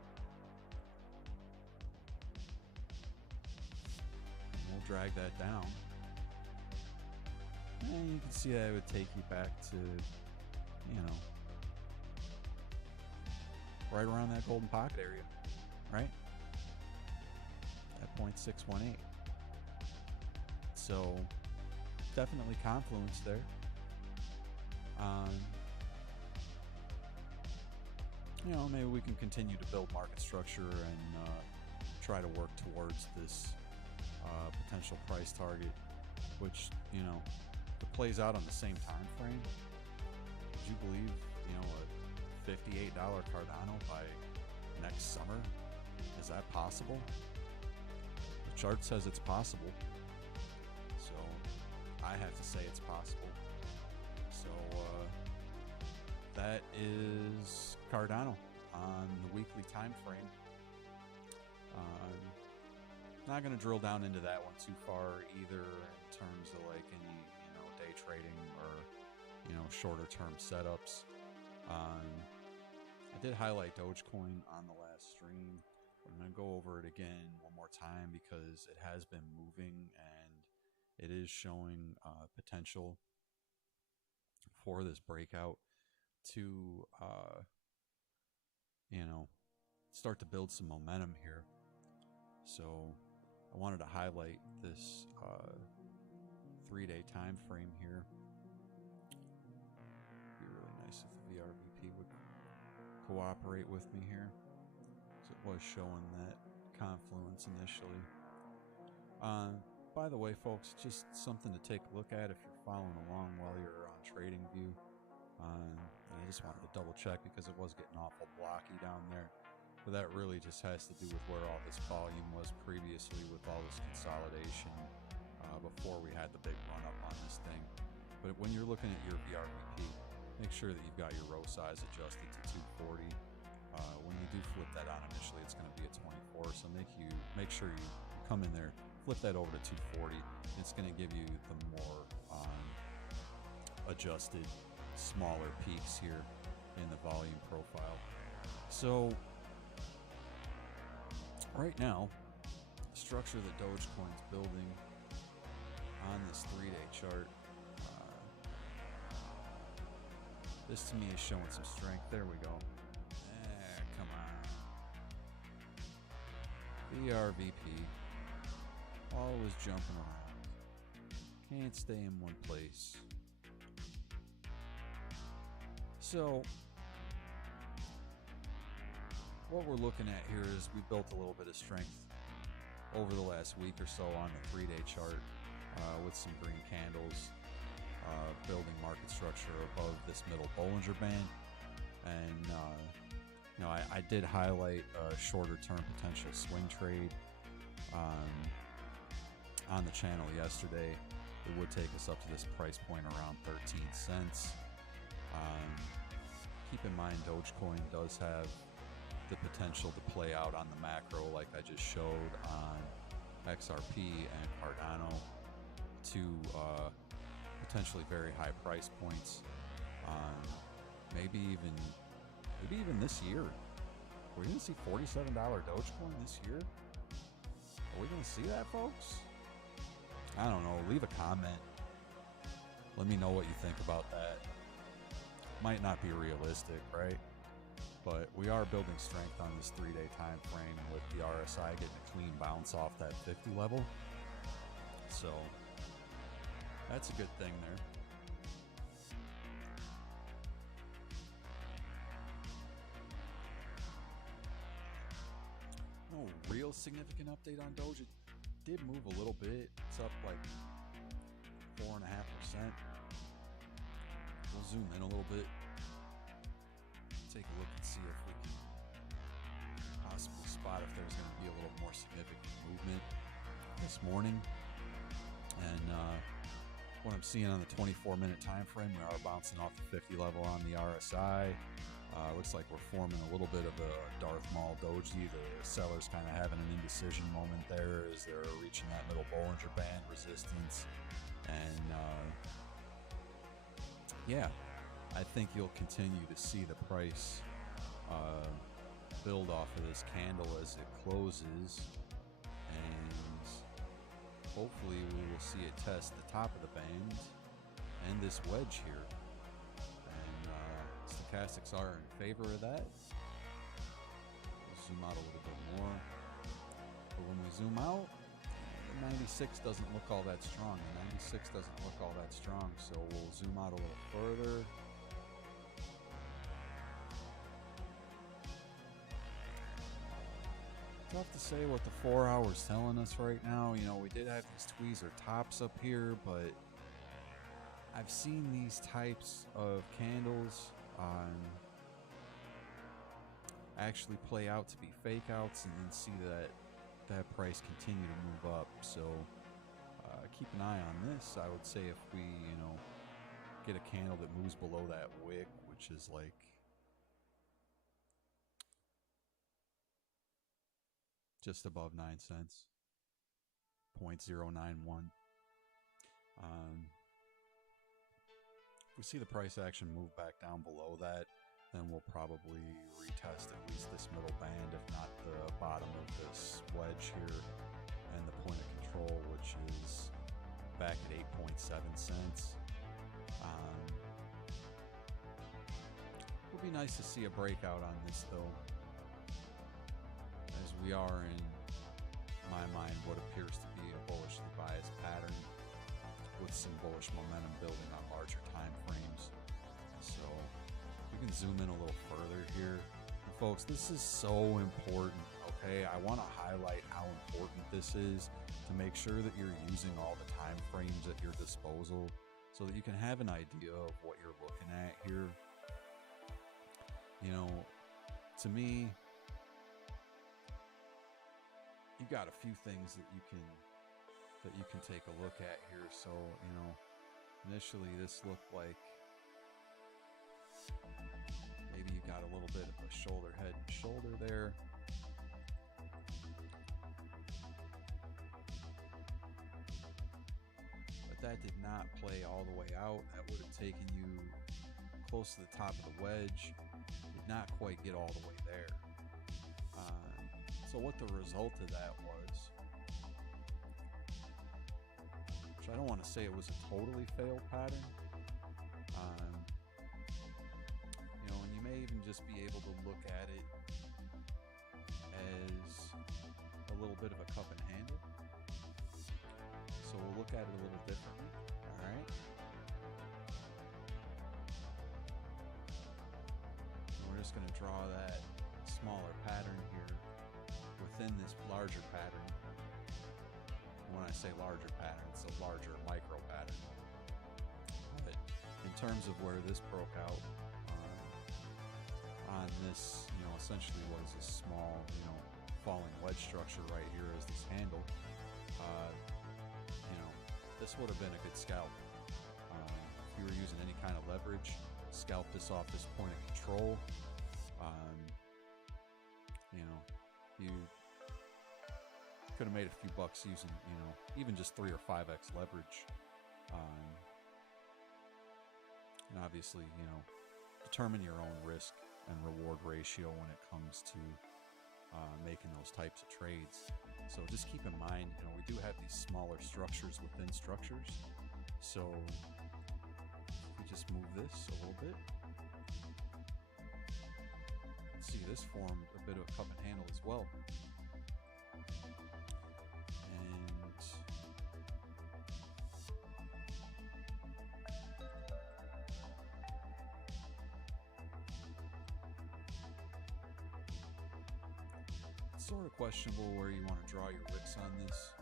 And we'll drag that down. And you can see that it would take you back to, you know, right around that golden pocket area, right? At 0.618. So definitely confluence there. You know, maybe we can continue to build market structure and try to work towards this potential price target, which, you know, if it plays out on the same time frame, would you believe, you know, a $58 Cardano by next summer? Is that possible? The chart says it's possible, so I have to say it's possible. So that is Cardano on the weekly time frame. Not going to drill down into that one too far either in terms of like any, you know, day trading or, you know, shorter term setups. I did highlight Dogecoin on the last stream. I'm going to go over it again one more time because it has been moving and it is showing potential for this breakout to, you know, start to build some momentum here. So I wanted to highlight this 3-day time frame here. It'd be really nice if the VRVP would cooperate with me here. So it was showing that confluence initially. By the way, folks, just something to take a look at if you're following along while you're on TradingView. I just wanted to double check because it was getting awful blocky down there. But that really just has to do with where all this volume was previously with all this consolidation before we had the big run up on this thing. But when you're looking at your VRVP, make sure that you've got your row size adjusted to 240. When you do flip that on initially, it's going to be at 24. So make sure you come in there, flip that over to 240. It's going to give you the more adjusted, smaller peaks here in the volume profile. So right now, the structure that Dogecoin's building on this 3-day chart, this to me is showing some strength. There we go. Come on. VRVP, always jumping around. Can't stay in one place. So what we're looking at here is we built a little bit of strength over the last week or so on the 3-day chart with some green candles, building market structure above this middle Bollinger Band. And you know, I did highlight a shorter term potential swing trade on the channel yesterday. It would take us up to this price point around 13 cents. Keep in mind, Dogecoin does have the potential to play out on the macro like I just showed on XRP and Cardano to potentially very high price points. Maybe even this year. Are we going to see $47 Dogecoin this year? Are we going to see that, folks? I don't know. Leave a comment. Let me know what you think about that. Might not be realistic, right? But we are building strength on this 3-day time frame with the RSI getting a clean bounce off that 50 level. So that's a good thing there. no real significant update on Doge. It did move a little bit. It's up like 4.5%. We'll zoom in a little bit. Take a look and see if we can possibly spot if there's going to be a little more significant movement this morning. And what I'm seeing on the 24-minute time frame, we are bouncing off the 50 level on the RSI. Looks like we're forming a little bit of a Darth Maul doji. The sellers kind of having an indecision moment there as they're reaching that middle Bollinger Band resistance. And yeah, I think you'll continue to see the price build off of this candle as it closes, and hopefully we will see it test the top of the band and this wedge here. And stochastics are in favor of that. We'll zoom out a little bit more, but when we zoom out, the 96 doesn't look all that strong. The 96 doesn't look all that strong, so we'll zoom out a little further. Tough to say what the 4 hours telling us right now. You know, we did have these tweezer tops up here, but I've seen these types of candles actually play out to be fake outs, and then see that price continue to move up. So keep an eye on this. I would say if we, you know, get a candle that moves below that wick, which is like just above 9 cents, 0.091. If we see the price action move back down below that, then we'll probably retest at least this middle band, if not the bottom of this wedge here, and the point of control, which is back at 8.7 cents. It would be nice to see a breakout on this though, as we are in my mind what appears to be a bullishly biased pattern with some bullish momentum building on larger time frames. So we can zoom in a little further here. And folks, this is so important, okay? I want to highlight how important this is to make sure that you're using all the time frames at your disposal so that you can have an idea of what you're looking at here. You know, to me, you've got a few things that you can take a look at here. So, you know, initially this looked like maybe you got a little bit of a shoulder, head and shoulder there. But that did not play all the way out. That would have taken you close to the top of the wedge. Did not quite get all the way there. So what the result of that was, which I don't want to say it was a totally failed pattern, you know, and you may even just be able to look at it as a little bit of a cup and handle. So we'll look at it a little differently, all right? And we're just going to draw that smaller pattern here within this larger pattern. And when I say larger pattern, it's a larger micro pattern. But in terms of where this broke out on this, you know, essentially was a small, you know, falling wedge structure right here as this handle, you know, this would have been a good scalp. If you were using any kind of leverage, scalp this off this point of control. You know, you could have made a few bucks using, you know, even just 3 or 5x leverage. And obviously, you know, determine your own risk and reward ratio when it comes to making those types of trades. So just keep in mind, you know, we do have these smaller structures within structures. So if we just move this a little bit, see this formed a bit of a cup and handle as well. sort of questionable where you want to draw your wicks on this.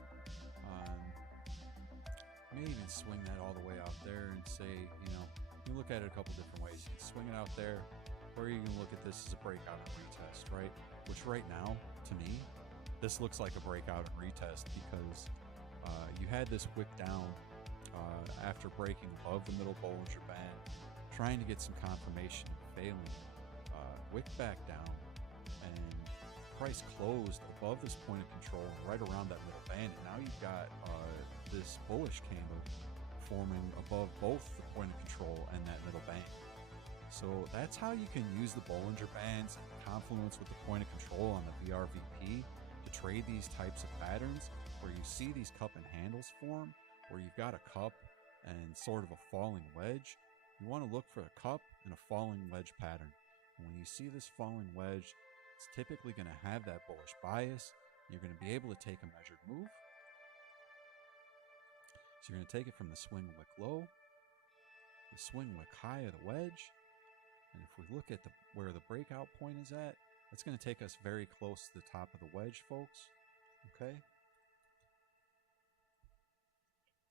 You may even swing that all the way out there and say, you know, you look at it a couple different ways. You can swing it out there, or you can look at this as a breakout and retest, right? Which right now, to me, this looks like a breakout and retest because you had this wick down after breaking above the middle Bollinger Band, trying to get some confirmation, failing. Wick back down, and price closed above this point of control right around that middle band, and now you've got this bullish candle forming above both the point of control and that middle band. So that's how you can use the Bollinger Bands and confluence with the point of control on the VRVP to trade these types of patterns where you see these cup and handles form, where you've got a cup and sort of a falling wedge. You want to look for a cup and a falling wedge pattern. And when you see this falling wedge, it's typically going to have that bullish bias. You're going to be able to take a measured move. So you're going to take it from the swing wick low, the swing wick high of the wedge. And if we look at where the breakout point is at, that's going to take us very close to the top of the wedge, folks. Okay?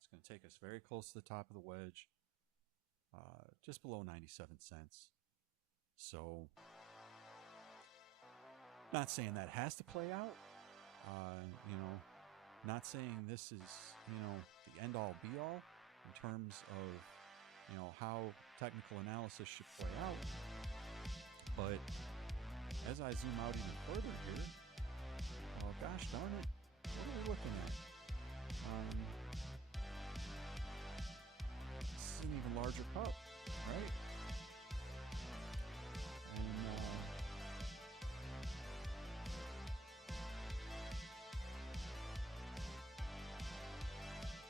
It's going to take us very close to the top of the wedge, just below 97 cents. So, not saying that has to play out, you know, not saying this is, you know, the end all be all in terms of, you know, how technical analysis should play out. But as I zoom out even further here, oh gosh darn it, what are we looking at? This is an even larger cup, right? And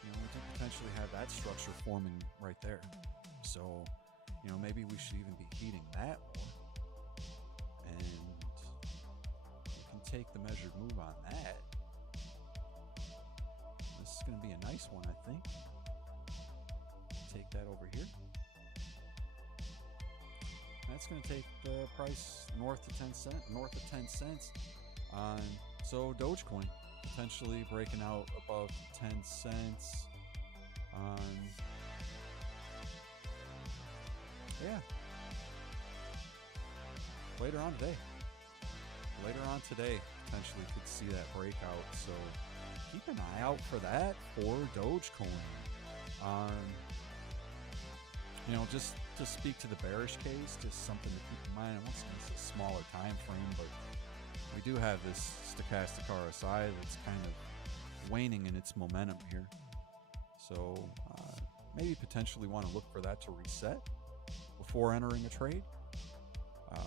you know, we could potentially have that structure forming right there. So, you know, maybe we should even be heating that more. And we can take the measured move on that. This is going to be a nice one, I think. Take that over here. That's going to take the price north of 10 cents. So Dogecoin potentially breaking out above 10 cents. Yeah. Later on today, potentially could see that breakout. So keep an eye out for that for Dogecoin. You know, just to speak to the bearish case, just something to keep in mind. And once again, it's a smaller time frame, but we do have this stochastic RSI that's kind of waning in its momentum here. So maybe potentially want to look for that to reset before entering a trade.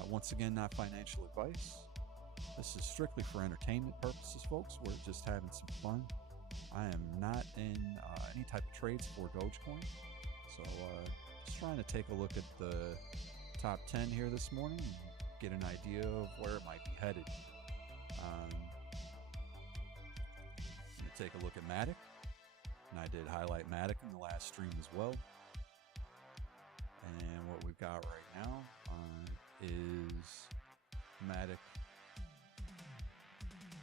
Once again, not financial advice. This is strictly for entertainment purposes, folks. We're just having some fun. I am not in any type of trades for Dogecoin. So just trying to take a look at the top 10 here this morning and get an idea of where it might be headed. I'm going to take a look at Matic. And I did highlight Matic in the last stream as well. And what we've got right now is Matic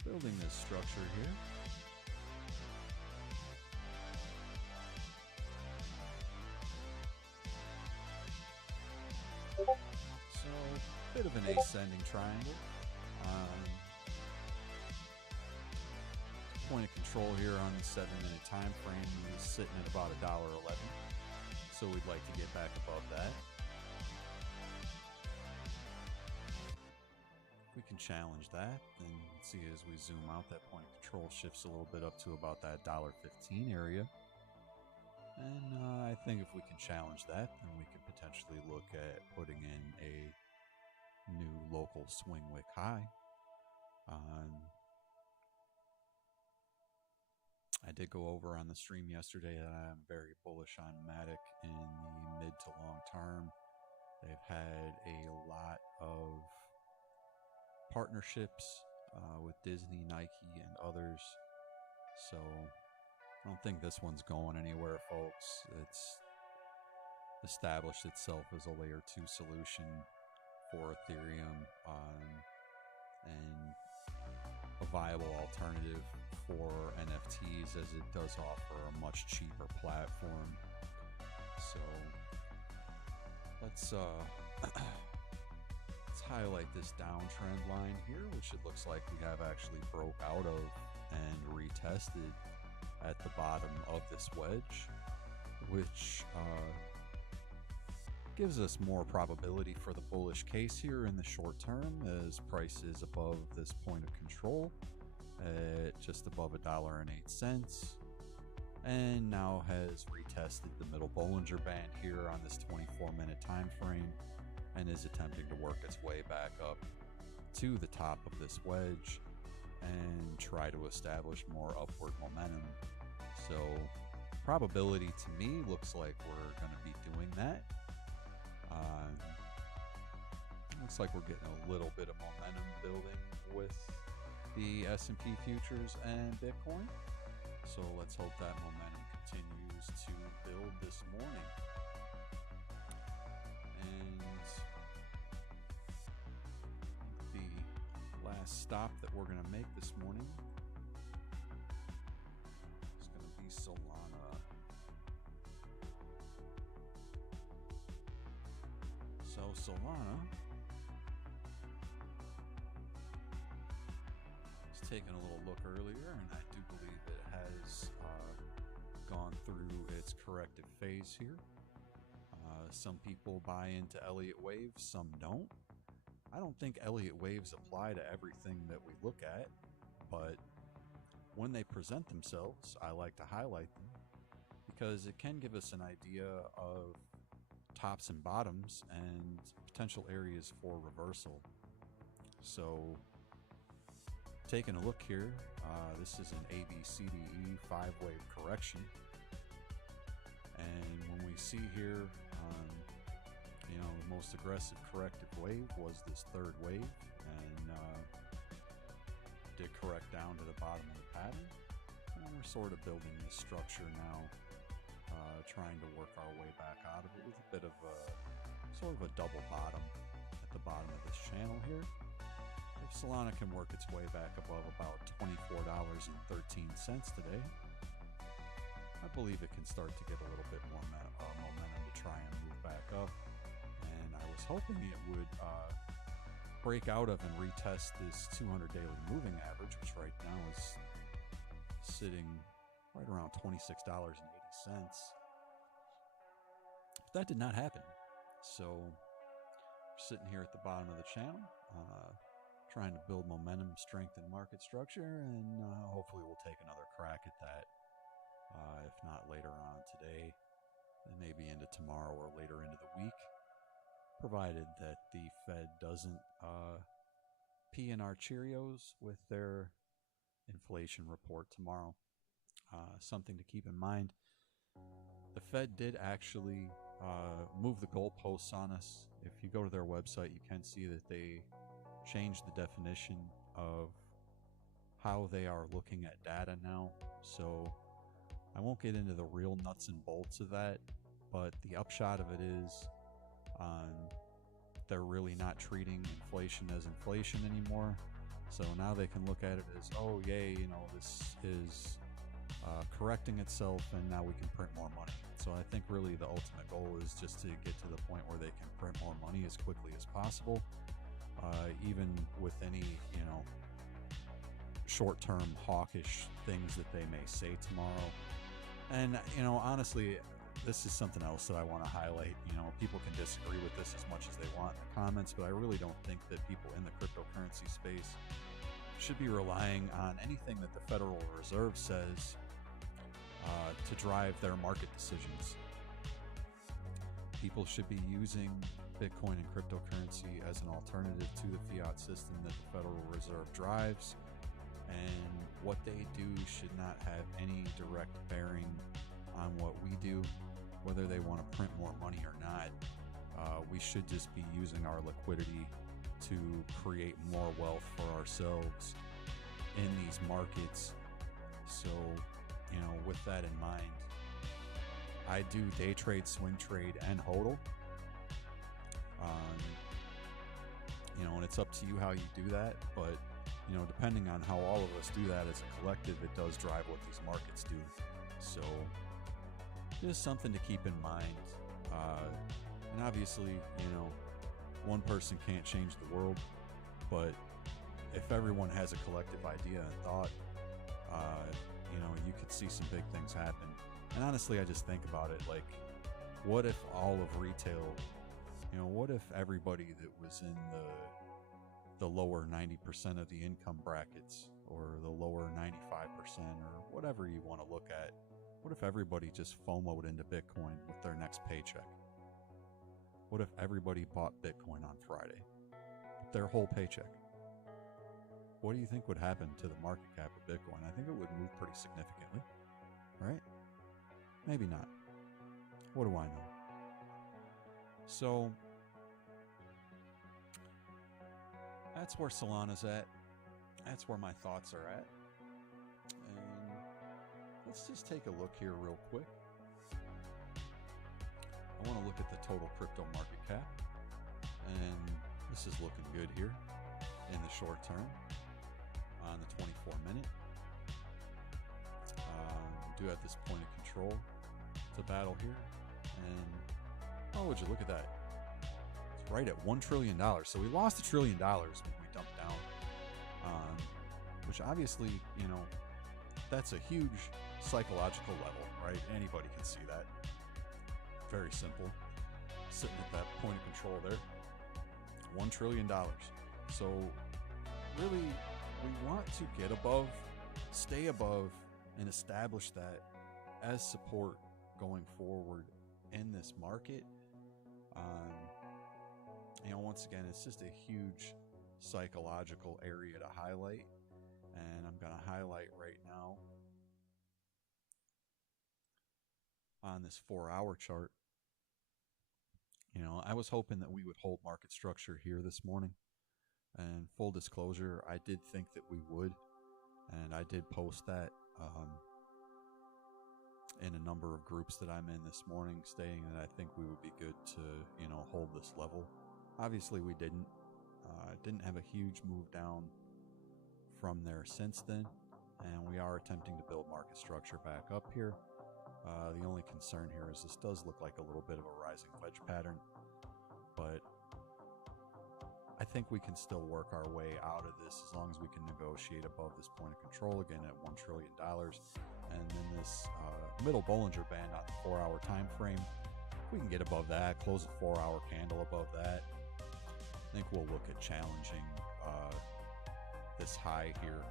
building this structure here. So, a bit of an ascending triangle. Point of control here on the 7-minute time frame is sitting at about $1.11. So we'd like to get back above that. If we can challenge that, then see as we zoom out, that point of control shifts a little bit up to about that $1.15 area. And I think if we can challenge that, then we could potentially look at putting in a new local swing wick high. I did go over on the stream yesterday that I'm very bullish on Matic in the mid to long term. They've had a lot of partnerships with Disney, Nike, and others. So I don't think this one's going anywhere, folks. It's established itself as a layer 2 solution for Ethereum. And a viable alternative for NFTs, as it does offer a much cheaper platform. So let's let's highlight this downtrend line here, which it looks like we have actually broke out of and retested at the bottom of this wedge, which gives us more probability for the bullish case here in the short term, as price is above this point of control at just above $1.08, and now has retested the middle Bollinger Band here on this 24-minute time frame, and is attempting to work its way back up to the top of this wedge and try to establish more upward momentum. So probability to me looks like we're going to be doing that. Looks like we're getting a little bit of momentum building with the S&P futures and Bitcoin. So let's hope that momentum continues to build this morning. And the last stop that we're going to make this morning is going to be Solana. So Solana was taking a little look earlier, and I do believe it has gone through its corrective phase here. Some people buy into Elliott waves, some don't. I don't think Elliott waves apply to everything that we look at, but when they present themselves, I like to highlight them because it can give us an idea of tops and bottoms and potential areas for reversal. So taking a look here, this is an ABCDE 5-wave correction, and when we see here, the most aggressive corrective wave was this third wave, and did correct down to the bottom of the pattern, and we're sort of building this structure now, trying to work our way back out of it with a bit of a sort of a double bottom at the bottom of this channel here. If Solana can work its way back above about $24.13 today, I believe it can start to get a little bit more momentum to try and move back up. And I was hoping it would break out of and retest this 200 daily moving average, which right now is sitting right around $26.80. But that did not happen. So we're sitting here at the bottom of the channel, trying to build momentum, strengthen market structure, and hopefully we'll take another crack at that. If not later on today, then maybe into tomorrow or later into the week, provided that the Fed doesn't pee in our Cheerios with their inflation report tomorrow. Something to keep in mind. The Fed did actually move the goalposts on us. If you go to their website, you can see that they changed the definition of how they are looking at data now. So I won't get into the real nuts and bolts of that, but the upshot of it is they're really not treating inflation as inflation anymore. So now they can look at it as, oh yay, this is correcting itself, and now we can print more money. So I think really the ultimate goal is just to get to the point where they can print more money as quickly as possible, even with any short-term hawkish things that they may say tomorrow. And honestly, this is something else that I want to highlight. People can disagree with this as much as they want in the comments, but I really don't think that people in the cryptocurrency space should be relying on anything that the Federal Reserve says to drive their market decisions. People should be using Bitcoin and cryptocurrency as an alternative to the fiat system that the Federal Reserve drives, and what they do should not have any direct bearing on what we do, whether they want to print more money or not. We should just be using our liquidity to create more wealth for ourselves in these markets. So, with that in mind, I do day trade, swing trade, and hodl. And it's up to you how you do that, but you know, depending on how all of us do that as a collective, it does drive what these markets do. So just something to keep in mind. And obviously, you know, one person can't change the world, but if everyone has a collective idea and thought, you know, you could see some big things happen. And honestly, I just think about it like, what if all of retail, you know, what if everybody that was in the lower 90% of the income brackets, or the lower 95%, or whatever you want to look at, what if everybody just FOMO'd into Bitcoin with their next paycheck? What if everybody bought Bitcoin on Friday? Their whole paycheck. What do you think would happen to the market cap of Bitcoin? I think it would move pretty significantly, right? Maybe not. What do I know? So that's where Solana's at. That's where my thoughts are at. And let's just take a look here real quick. I want to look at the total crypto market cap. And this is looking good here in the short term on the 24 minute. We do have this point of control to battle here. And oh, would you look at that? It's right at $1 trillion. So we lost $1 trillion when we dumped down. Which obviously, you know, that's a huge psychological level, right? Anybody can see that. Very simple. Sitting at that point of control there. $1 trillion. So really, we want to get above, stay above, and establish that as support going forward in this market. You know, once again, it's just a huge psychological area to highlight, and I'm going to highlight right now on this 4-hour chart. You know, I was hoping that we would hold market structure here this morning, and full disclosure, I did think that we would, and I did post that in a number of groups that I'm in this morning, stating that I think we would be good to, you know, hold this level. Obviously we didn't have a huge move down from there since then, and we are attempting to build market structure back up here. The only concern here is this does look like a little bit of a rising wedge pattern, but I think we can still work our way out of this as long as we can negotiate above this point of control again at $1 trillion. And then this middle Bollinger Band on the 4-hour time frame, if we can get above that, close a 4-hour candle above that, I think we'll look at challenging this high here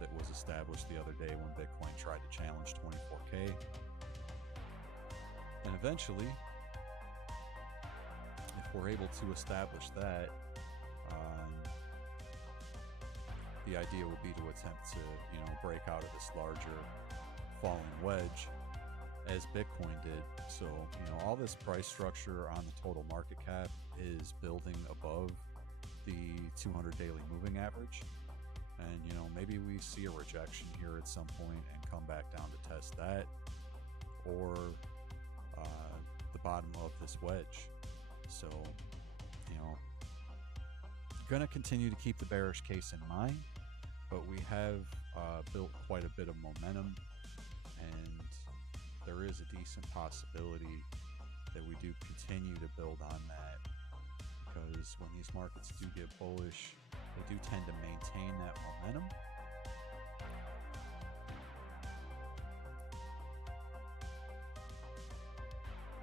that was established the other day when Bitcoin tried to challenge 24K. And eventually, if we're able to establish that, the idea would be to attempt to, you know, break out of this larger falling wedge as Bitcoin did. So, you know, all this price structure on the total market cap is building above the 200 daily moving average. And, you know, maybe we see a rejection here at some point and come back down to test that, or the bottom of this wedge. So, you know, gonna continue to keep the bearish case in mind, but we have built quite a bit of momentum, and there is a decent possibility that we do continue to build on that, because when these markets do get bullish, they do tend to maintain that momentum.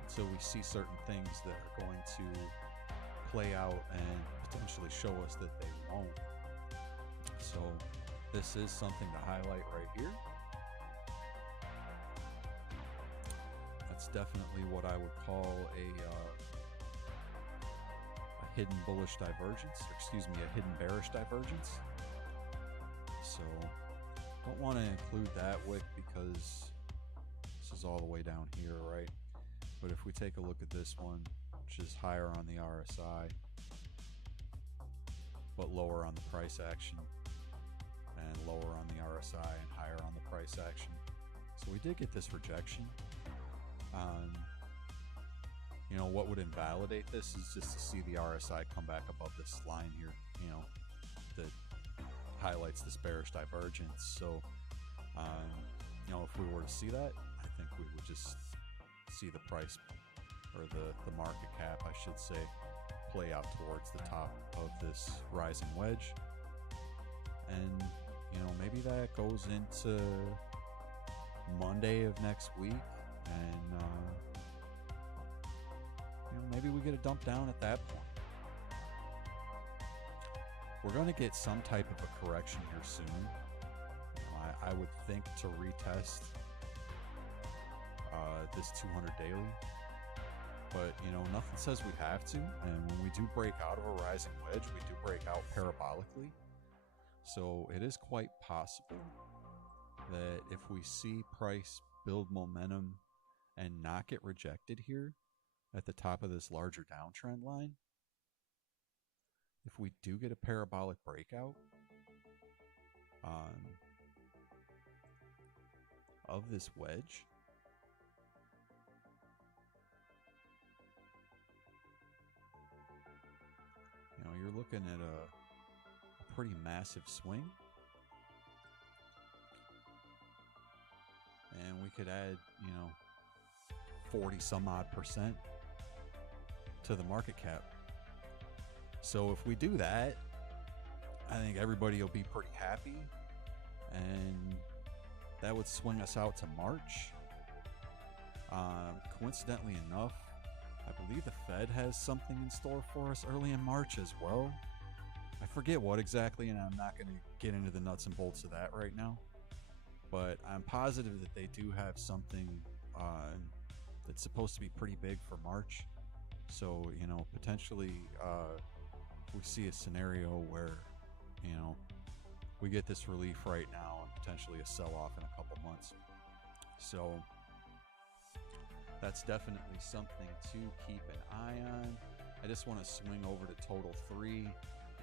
So we see certain things that are going to play out and potentially show us that they won't. So this is something to highlight right here. That's definitely what I would call a hidden bullish divergence, or excuse me, a hidden bearish divergence. So don't want to include that wick because this is all the way down here, right? But if we take a look at this one, which is higher on the RSI, but lower on the price action, and lower on the RSI and higher on the price action. So we did get this rejection. You know, what would invalidate this is just to see the RSI come back above this line here, you know, that highlights this bearish divergence. So, you know, if we were to see that, I think we would just see the price, or the market cap, I should say, play out towards the top of this rising wedge. And, you know, maybe that goes into Monday of next week, and, you know, maybe we get a dump down at that point. We're going to get some type of a correction here soon. You know, I would think to retest this 200 daily. But, you know, nothing says we have to. And when we do break out of a rising wedge, we do break out parabolically. So it is quite possible that if we see price build momentum and not get rejected here at the top of this larger downtrend line, if we do get a parabolic breakout of this wedge, you know, you're looking at a pretty massive swing. And we could add, you know, 40 some odd% to the market cap. So if we do that, I think everybody will be pretty happy, and that would swing us out to March. Coincidentally enough, I believe the Fed has something in store for us early in March as well. I forget what exactly, and I'm not going to get into the nuts and bolts of that right now. But I'm positive that they do have something that's supposed to be pretty big for March. So, you know, potentially we see a scenario where, you know, we get this relief right now and potentially a sell-off in a couple months. So that's definitely something to keep an eye on. I just want to swing over to total 3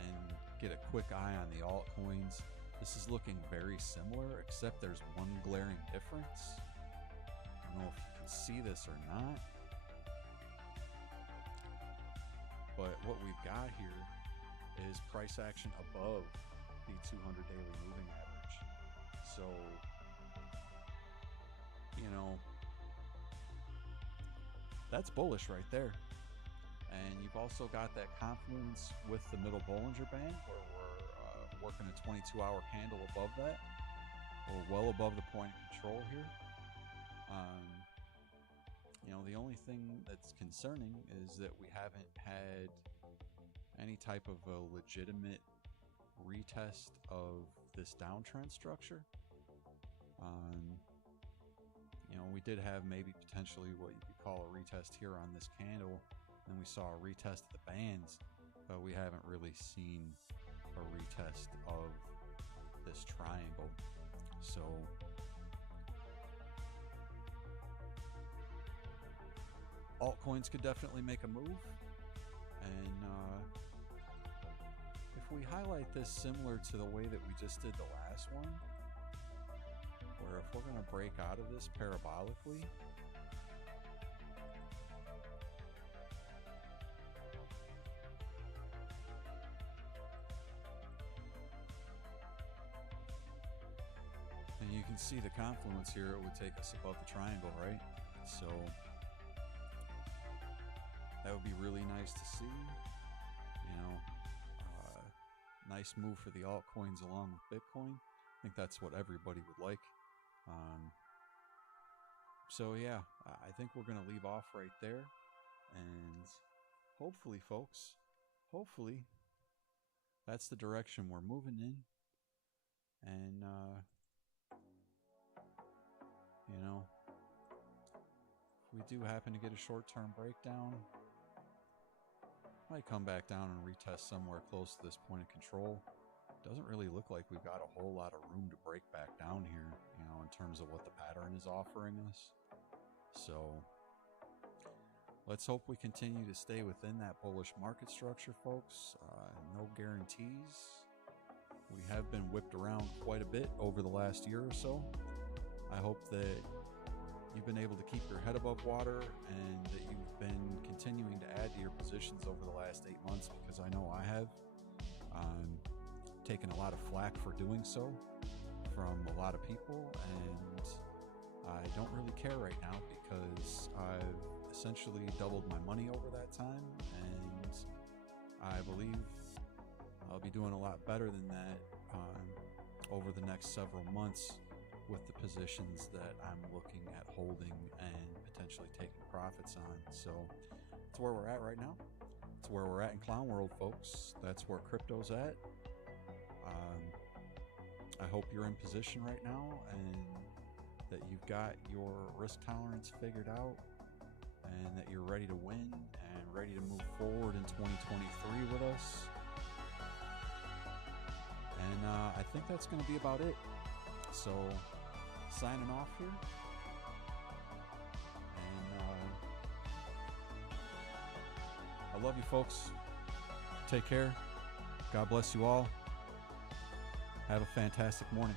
and get a quick eye on the altcoins. This is looking very similar, except there's one glaring difference. I don't know if you can see this or not, but what we've got here is price action above the 200 daily moving average. So, you know, that's bullish right there. And you've also got that confluence with the middle Bollinger Band, where we're working a 22-hour candle above that, or well above the point of control here. You know, the only thing that's concerning is that we haven't had any type of a legitimate retest of this downtrend structure. You know, we did have maybe potentially what you could call a retest here on this candle, and we saw a retest of the bands, but we haven't really seen a retest of this triangle. So altcoins could definitely make a move, and if we highlight this similar to the way that we just did the last one, where if we're going to break out of this parabolically, and you can see the confluence here, it would take us above the triangle, right? So that would be really nice to see. You know, nice move for the altcoins along with Bitcoin. I think that's what everybody would like. So yeah, I think we're going to leave off right there, and hopefully, folks, hopefully that's the direction we're moving in. And you know, if we do happen to get a short-term breakdown, might come back down and retest somewhere close to this point of control. Doesn't really look like we've got a whole lot of room to break back down here, you know, in terms of what the pattern is offering us. So let's hope we continue to stay within that bullish market structure, folks. No guarantees. We have been whipped around quite a bit over the last year or so. I hope that you've been able to keep your head above water, and that you've been continuing to add to your positions over the last 8 months, because I know I have. taken a lot of flack for doing so from a lot of people, and I don't really care right now because I've essentially doubled my money over that time, and I believe I'll be doing a lot better than that over the next several months with the positions that I'm looking at holding and potentially taking profits on. So that's where we're at right now. That's where we're at in Clown World, folks. That's where crypto's at. I hope you're in position right now and that you've got your risk tolerance figured out and that you're ready to win and ready to move forward in 2023 with us. And I think that's going to be about it. So, signing off here. And I love you, folks. Take care. God bless you all. Have a fantastic morning.